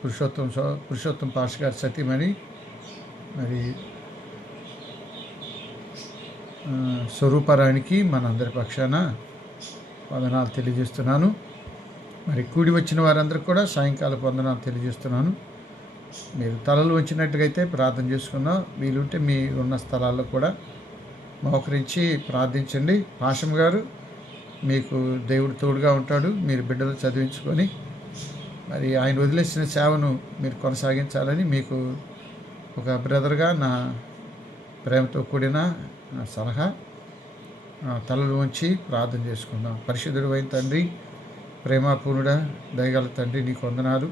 పురుషోత్తం పాష గారి సతీమణి మరి స్వరూపరానికి మనందరి పక్షాన వందనాలు తెలియజేస్తున్నాను. మరి కూడి వచ్చిన వారందరికీ కూడా సాయంకాల వందనాలు తెలియజేస్తున్నాను. మీరు తలలు వచ్చినట్టుగైతే ప్రార్థన చేసుకుందాం. వీలుంటే మీ ఉన్న స్థలాల్లో కూడా మోకరించి ప్రార్థించండి. పాషం గారు, మీకు దేవుడు తోడుగా ఉంటాడు. మీరు బిడ్డలు చదివించుకొని మరి ఆయన వదిలేసిన సేవను మీరు కొనసాగించాలని మీకు ఒక బ్రదర్గా నా ప్రేమతో కూడిన నా సలహా. తలలు ఉంచి ప్రార్థన చేసుకుందాం. పరిశుద్ధుడు అయిన తండ్రి, ప్రేమపూర్ణుడా, దయగల తండ్రి, నీకు వందనాలు.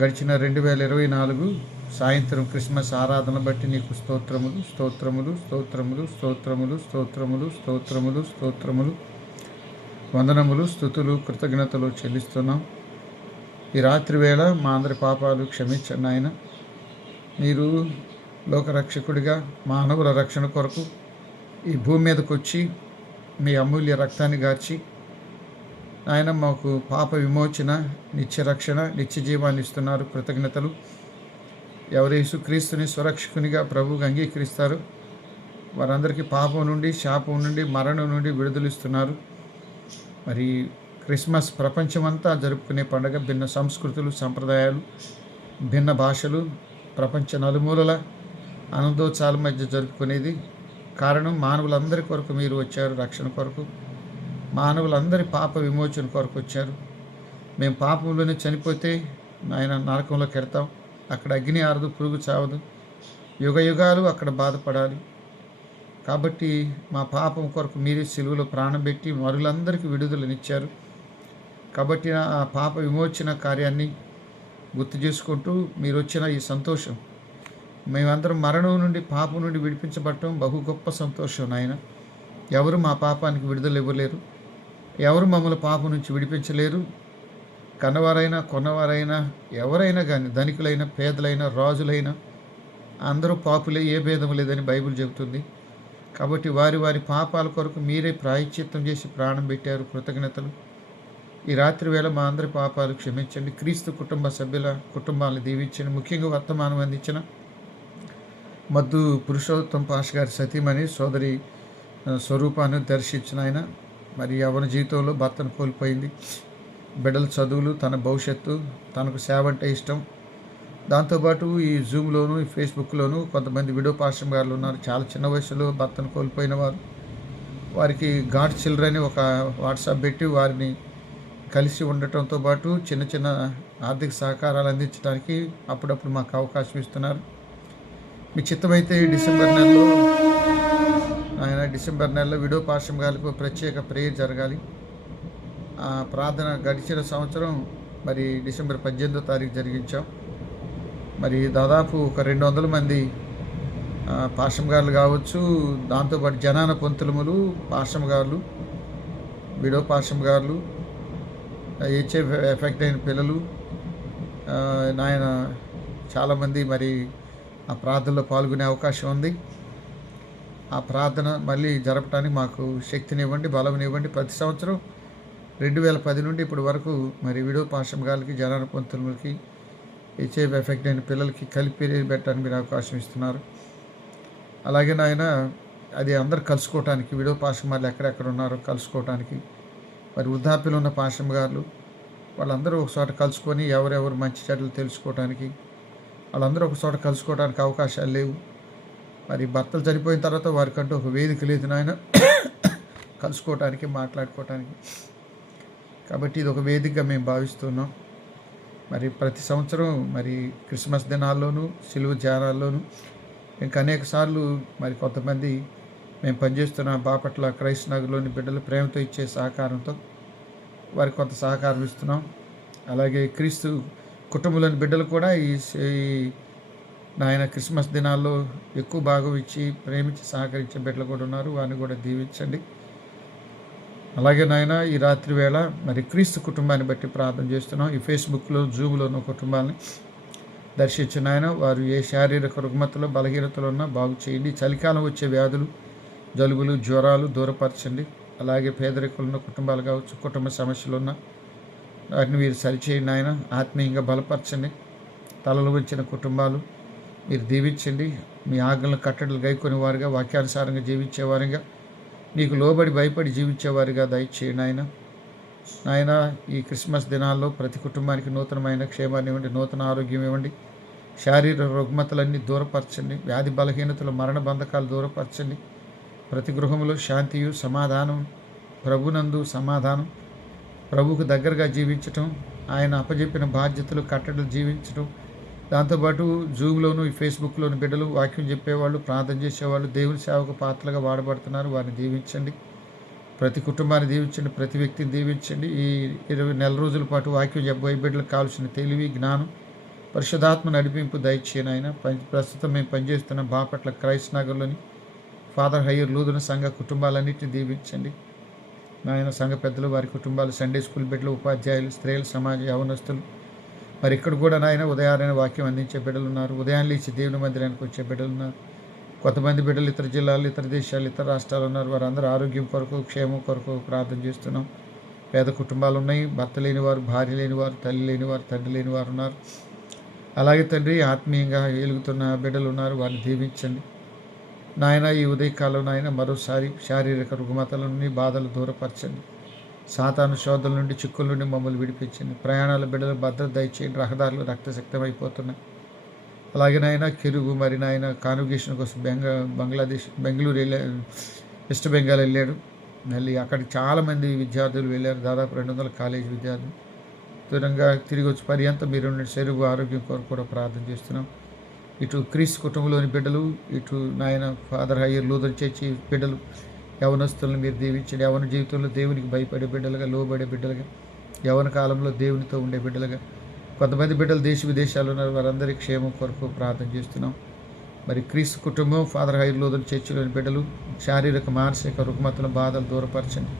గడిచిన 2024 సాయంత్రం క్రిస్మస్ ఆరాధన బట్టి నీకు స్తోత్రములు స్తోత్రములు స్తోత్రములు స్తోత్రములు స్తోత్రములు స్తోత్రములు స్తోత్రములు వందనములు స్తుతులు కృతజ్ఞతలు చెల్లిస్తున్నాం. ఈ రాత్రి వేళ మా అందరి పాపాలు క్షమించండి ఆయన. మీరు లోకరక్షకుడిగా మానవుల రక్షణ కొరకు ఈ భూమి మీదకి వచ్చి మీ అమూల్య రక్తాన్ని గార్చి ఆయన మాకు పాప విమోచన, నిత్య రక్షణ, నిత్య జీవాన్ని ఇస్తున్నారు. కృతజ్ఞతలు. ఎవరు యేసుక్రీస్తుని స్వరక్షకునిగా ప్రభువుగా అంగీకరిస్తారు వారందరికీ పాపం నుండి, శాపం నుండి, మరణం నుండి విడుదలిస్తున్నారు. మరి క్రిస్మస్ ప్రపంచమంతా జరుపుకునే పండుగ. భిన్న సంస్కృతులు, సంప్రదాయాలు, భిన్న భాషలు, ప్రపంచ నలుమూలల ఆనందోత్సాహాల మధ్య జరుపుకునేది. కారణం, మానవులందరి కొరకు మీరు వచ్చారు, రక్షణ కొరకు, మానవులందరి పాప విమోచన కొరకు వచ్చారు. మేము పాపంలోనే చనిపోతే ఆయన నరకంలోకి వెళ్తాం, అక్కడ అగ్ని ఆరదు, పురుగు చావదు, యుగ యుగాలు అక్కడ బాధపడాలి. కాబట్టి మా పాపం కొరకు మీరే సిలువలో ప్రాణం పెట్టి మరులందరికీ విడుదలనిచ్చారు. కాబట్టి ఆ పాప విమోచన కార్యాన్ని గుర్తు చేసుకుంటూ మీరు వచ్చిన ఈ సంతోషం, మేమందరం మరణం నుండి, పాపం నుండి విడిపించబడటం బహు గొప్ప సంతోషం నాయన. ఎవరు మా పాపానికి విడుదల ఇవ్వలేరు, ఎవరు మమ్మల్ని పాపం నుంచి విడిపించలేరు. కన్నవారైనా కొన్నవారైనా ఎవరైనా కానీ, ధనికులైన పేదలైన రాజులైనా అందరూ పాపులే, ఏ భేదం లేదని బైబిల్ చెబుతుంది. కాబట్టి వారి వారి పాపాల కొరకు మీరే ప్రాయశ్చిత్తం చేసి ప్రాణం పెట్టారు. కృతజ్ఞతలు. ఈ రాత్రి వేళ మా అందరి పాపాలు క్షమించండి. క్రీస్తు కుటుంబ సభ్యుల కుటుంబాలను దీవించండి. ముఖ్యంగా వర్తమానం అందించిన మద్దు పురుషోత్తం పాష గారి సతీమణి సోదరి స్వరూపాన్ని దర్శించిన ఆయన మరి యవ్వన జీవితంలో భర్తను కోల్పోయింది. బిడ్డల చదువులు, తన భవిష్యత్తు, తనకు సేవ అంటే ఇష్టం. దాంతోపాటు ఈ జూమ్లోను, ఈ ఫేస్బుక్లోను కొంతమంది విడో పాస్టర్ గారు ఉన్నారు, చాలా చిన్న వయసులో భర్తను కోల్పోయిన వారు. వారికి గాడ్ చిల్డ్రన్ ఒక వాట్సాప్ పెట్టి వారిని కలిసి ఉండటంతో పాటు చిన్న చిన్న ఆర్థిక సహకారాలు అందించడానికి అప్పుడప్పుడు మాకు అవకాశం ఇస్తున్నారు. మీ చిత్తమైతే డిసెంబర్ నెలలో విడో పాశం గారికి ప్రత్యేక ప్రేయర్ జరగాలి. ఆ ప్రార్థన గడిచిన సంవత్సరం మరి డిసెంబర్ 18వ తారీఖు జరిగించాం. మరి దాదాపు ఒక 200 మంది పాశం గారులు కావచ్చు, దాంతోపాటు జనాన పొంతులములు, పాశం గారులు, విడో పాశం గారులు, హెచ్ఐవి ఎఫెక్ట్ అయిన పిల్లలు, నాయన చాలామంది మరి ఆ ప్రార్థనలో పాల్గొనే అవకాశం ఉంది. ఆ ప్రార్థన మళ్ళీ జరపడానికి మాకు శక్తినివ్వండి, బలంనివ్వండి. ప్రతి సంవత్సరం 2010 నుండి ఇప్పటి వరకు మరి విడో పాశం గారికి, జనాన పొంతులకి, హెచ్ఐవి ఎఫెక్ట్ అయిన పిల్లలకి కలిపి పెట్టడానికి మీరు అవకాశం ఇస్తున్నారు. అలాగే నాయన అది అందరు కలుసుకోవటానికి, విడో పాశం గారు ఎక్కడెక్కడ ఉన్నారో కలుసుకోవటానికి, మరి వృద్ధాప్యులు ఉన్న పాశం గారు వాళ్ళందరూ ఒక చోట కలుసుకొని ఎవరెవరు మంచి చెడ్డలు తెలుసుకోవడానికి, వాళ్ళందరూ ఒక చోట కలుసుకోవడానికి అవకాశాలు లేవు. మరి భర్తలు చనిపోయిన తర్వాత వారికంటూ ఒక వేదిక లేదు నాయన కలుసుకోవటానికి, మాట్లాడుకోవటానికి. కాబట్టి ఇది ఒక వేదికగా మేము భావిస్తున్నాం. మరి ప్రతి సంవత్సరం మరి క్రిస్మస్ దినాల్లోనూ, సిలువ ధ్యానాల్లోనూ ఇంకా అనేక సార్లు మరి కొంతమంది మేము పనిచేస్తున్న బాపట్ల క్రైస్ట్ నగర్లోని బిడ్డలు ప్రేమతో ఇచ్చే సహకారంతో వారికి కొంత సహకారం ఇస్తున్నాం. అలాగే క్రీస్తు కుటుంబంలోని బిడ్డలు కూడా ఈ నాయన క్రిస్మస్ దినాల్లో ఎక్కువ భాగం ఇచ్చి ప్రేమించి సహకరించే బిడ్డలు కూడా ఉన్నారు, వారిని కూడా దీవించండి. అలాగే నాయన ఈ రాత్రి వేళ మరి క్రీస్తు కుటుంబాన్ని బట్టి ప్రార్థన చేస్తున్నాం. ఈ ఫేస్బుక్లో, జూమ్లోనూ కుటుంబాన్ని దర్శించిన ఆయన వారు ఏ శారీరక రుగ్మతలు, బలహీనతలు ఉన్నా బాగు చేయండి. చలికాలం వచ్చే వ్యాధులు, జలుబులు, జ్వరాలు దూరపరచండి. అలాగే పేదరికులున్న కుటుంబాలు కావచ్చు, కుటుంబ సమస్యలు ఉన్న వాటిని మీరు సరిచేయండి ఆయన. ఆత్మీయంగా బలపరచండి. తలలు వంచిన కుటుంబాలు మీరు దీవించండి. మీ ఆజ్ఞలను కట్టడలు గైకొని వారుగా, వాక్యానుసారంగా జీవించేవారుగా, నీకు లోబడి భయపడి జీవించేవారుగా దయచేయండి ఆయన. నాయన ఈ క్రిస్మస్ దినాల్లో ప్రతి కుటుంబానికి నూతనమైన క్షేమాన్ని ఇవ్వండి, నూతన ఆరోగ్యం ఇవ్వండి. శారీరక రుగ్మతలన్నీ దూరపరచండి. వ్యాధి బలహీనతలు, మరణ బంధకాలు దూరపరచండి. ప్రతి గృహంలో శాంతియు, సమాధానం, ప్రభునందు సమాధానం, ప్రభువుకు దగ్గరగా జీవించటం, ఆయన అప్పజెప్పిన బాధ్యతలు, కట్టడలు జీవించటం. దాంతోపాటు జూమ్లోను, ఈ ఫేస్బుక్లోని బిడ్డలు వాక్యం చెప్పేవాళ్ళు, ప్రార్థన చేసేవాళ్ళు, దేవుని సేవకు పాత్రలుగా వాడబడుతున్నారు, వారిని దీవించండి. ప్రతి కుటుంబాన్ని దీవించండి, ప్రతి వ్యక్తిని దీవించండి. ఈ 20 నెల రోజుల పాటు వాక్యం చెప్పబోయే బిడ్డలకు కావాల్సిన తెలివి, జ్ఞానం, పరిశుద్ధాత్మ నడిపింపు దయచేయను ఆయన. ప్రస్తుతం మేము పనిచేస్తున్న బాపట్ల క్రైస్ట్ నగర్లోని ఫాదర్ హయ్యర్ లూథరన్ సంఘ కుటుంబాలన్నింటినీ దీవించండి నాయన. సంఘ పెద్దలు, వారి కుటుంబాలు, సండే స్కూల్ బిడ్డలు, ఉపాధ్యాయులు, స్త్రీలు, సమాజ యవనస్తులు, మరి ఇక్కడ కూడా నాయన ఉదయాన్నే వాక్యం అందించే బిడ్డలు ఉన్నారు. ఉదయాన్నే లేచి దేవుని మందిరానికి వచ్చే బిడ్డలు ఉన్నారు. కొంతమంది బిడ్డలు ఇతర జిల్లాలు, ఇతర దేశాలు, ఇతర రాష్ట్రాలు ఉన్నారు. వారందరూ ఆరోగ్యం కొరకు, క్షేమం కొరకు ప్రార్థన చేస్తున్నాం. పేద కుటుంబాలు ఉన్నాయి, భర్త లేనివారు, భార్య లేనివారు, తల్లి లేనివారు, తండ్రి లేనివారు ఉన్నారు. అలాగే తండ్రి ఆత్మీయంగా వెలుగుతున్న బిడ్డలు ఉన్నారు, వారిని దీవించండి నాయన. ఈ ఉదయకాలం నాయన మరోసారి శారీరక రుగ్మతలని, బాధలు దూరపరచండి. సాతాను శోధనల నుండి, చిక్కుల నుండి మమ్మల్ని విడిపించండి. ప్రయాణాల బిడ్డలకు భద్రత దయచేయండి. రహదారులు రక్తశక్తం అయిపోతున్నాయి. అలాగే నాయన కెరువు మరి నాయన కాన్వకేషన్ కోసం బంగ్లాదేశ్ బెంగళూరు వెళ్ళారు, వెస్ట్ బెంగాల్ వెళ్ళాడు. మళ్ళీ అక్కడికి చాలామంది విద్యార్థులు వెళ్ళారు. దాదాపు 200 కాలేజీ విద్యార్థులు దూరంగా తిరిగి వచ్చి పర్యంతం మీరు శరీర ఆరోగ్యం కొరకు కూడా ప్రార్థన చేస్తున్నాం. ఇటు క్రీస్ కుటుంబంలోని బిడ్డలు, ఇటు నాయన ఫాదర్ హయ్యర్ లూథర్ చర్చి బిడ్డలు, యవనస్తులను మీరు దీవించండి. యవన జీవితంలో దేవునికి భయపడే బిడ్డలుగా, లోబడే బిడ్డలుగా, యవన కాలంలో దేవునితో ఉండే బిడ్డలుగా, కొంతమంది బిడ్డలు దేశ విదేశాలు ఉన్నారు. వారందరి క్షేమం కొరకు ప్రార్థన చేస్తున్నాం. మరి క్రీస్తు కుటుంబం, ఫాదర్ హయ్యర్ లూథర్ చర్చిలోని బిడ్డలు శారీరక మానసిక రుగ్మతల బాధలు దూరపరచండి.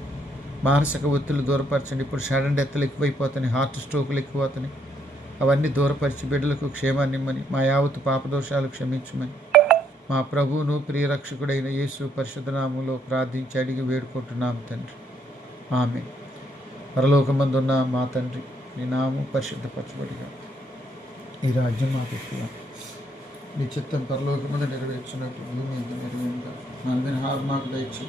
మానసిక ఒత్తిళ్లు దూరపరచండి. ఇప్పుడు సడన్ డెత్లు ఎక్కువైపోతున్నాయి, హార్ట్ స్ట్రోకులు ఎక్కువవుతున్నాయి. అవన్నీ దూరపరిచి బిడ్డలకు క్షేమాన్ని ఇమ్మని, మా యావత్తు పాపదోషాలు క్షమించమని మా ప్రభువును ప్రియరక్షకుడైన యేసు పరిశుద్ధ నామములో ప్రార్థించి అడిగి వేడుకుంటున్నాం తండ్రి. ఆమేన్. పరలోకమందున్న మా తండ్రి, నీ నామం పరిశుద్ధపరచబడిగా, ఈ రాజ్యం మాకు ఎక్కువ, నీ చిత్తం పరలోకమందు నెరవేర్చినట్టు భూమి మీద నెరవేరుగా. మా దినహారం మాకు దయచి,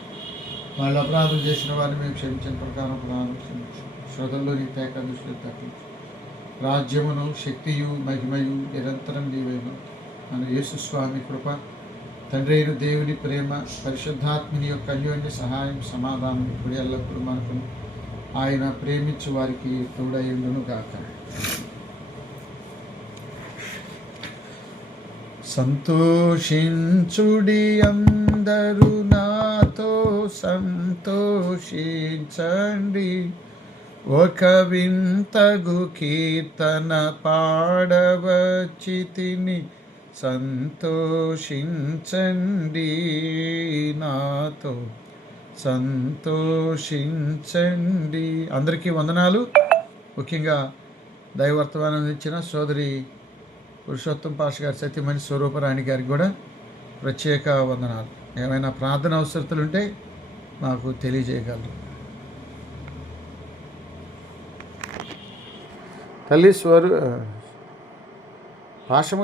వాళ్ళ అపరాధం చేసిన వారిని మేము క్షమించిన ప్రకారం అపరాధం క్షమించు. శ్రద్ధల్లో నీ తేక దృష్టిలో తప్పించు. రాజ్యమును, శక్తియు, మహిమయు నిరంతరం నీవేను. మన యేసు స్వామి కృప, తండ్రి అయిన దేవుని ప్రేమ, పరిశుద్ధాత్మని యొక్క అన్యోన్య సహాయం, సమాధానం ఇప్పుడు ఎల్లప్పుడూ మనకు ఆయన ప్రేమించు వారికి తోడయుండును గాక. సంతోషించుడి అందరూ నాతో సంతోషించండి, ఒక వింతగు కీర్తన పాడవచ్చి తిని సంతోషించండి, నాతో సంతోషించండి. అందరికీ వందనాలు. ముఖ్యంగా దైవర్తమానం ఇచ్చిన సోదరి పురుషోత్తం పాష గారి సతీమణి స్వరూపరాణి గారికి కూడా ప్రత్యేక వందనాలు. ఏమైనా ప్రార్థన అవసరతలు ఉంటే మాకు తెలియజేయగలరు. తల్లి పాషమ్మ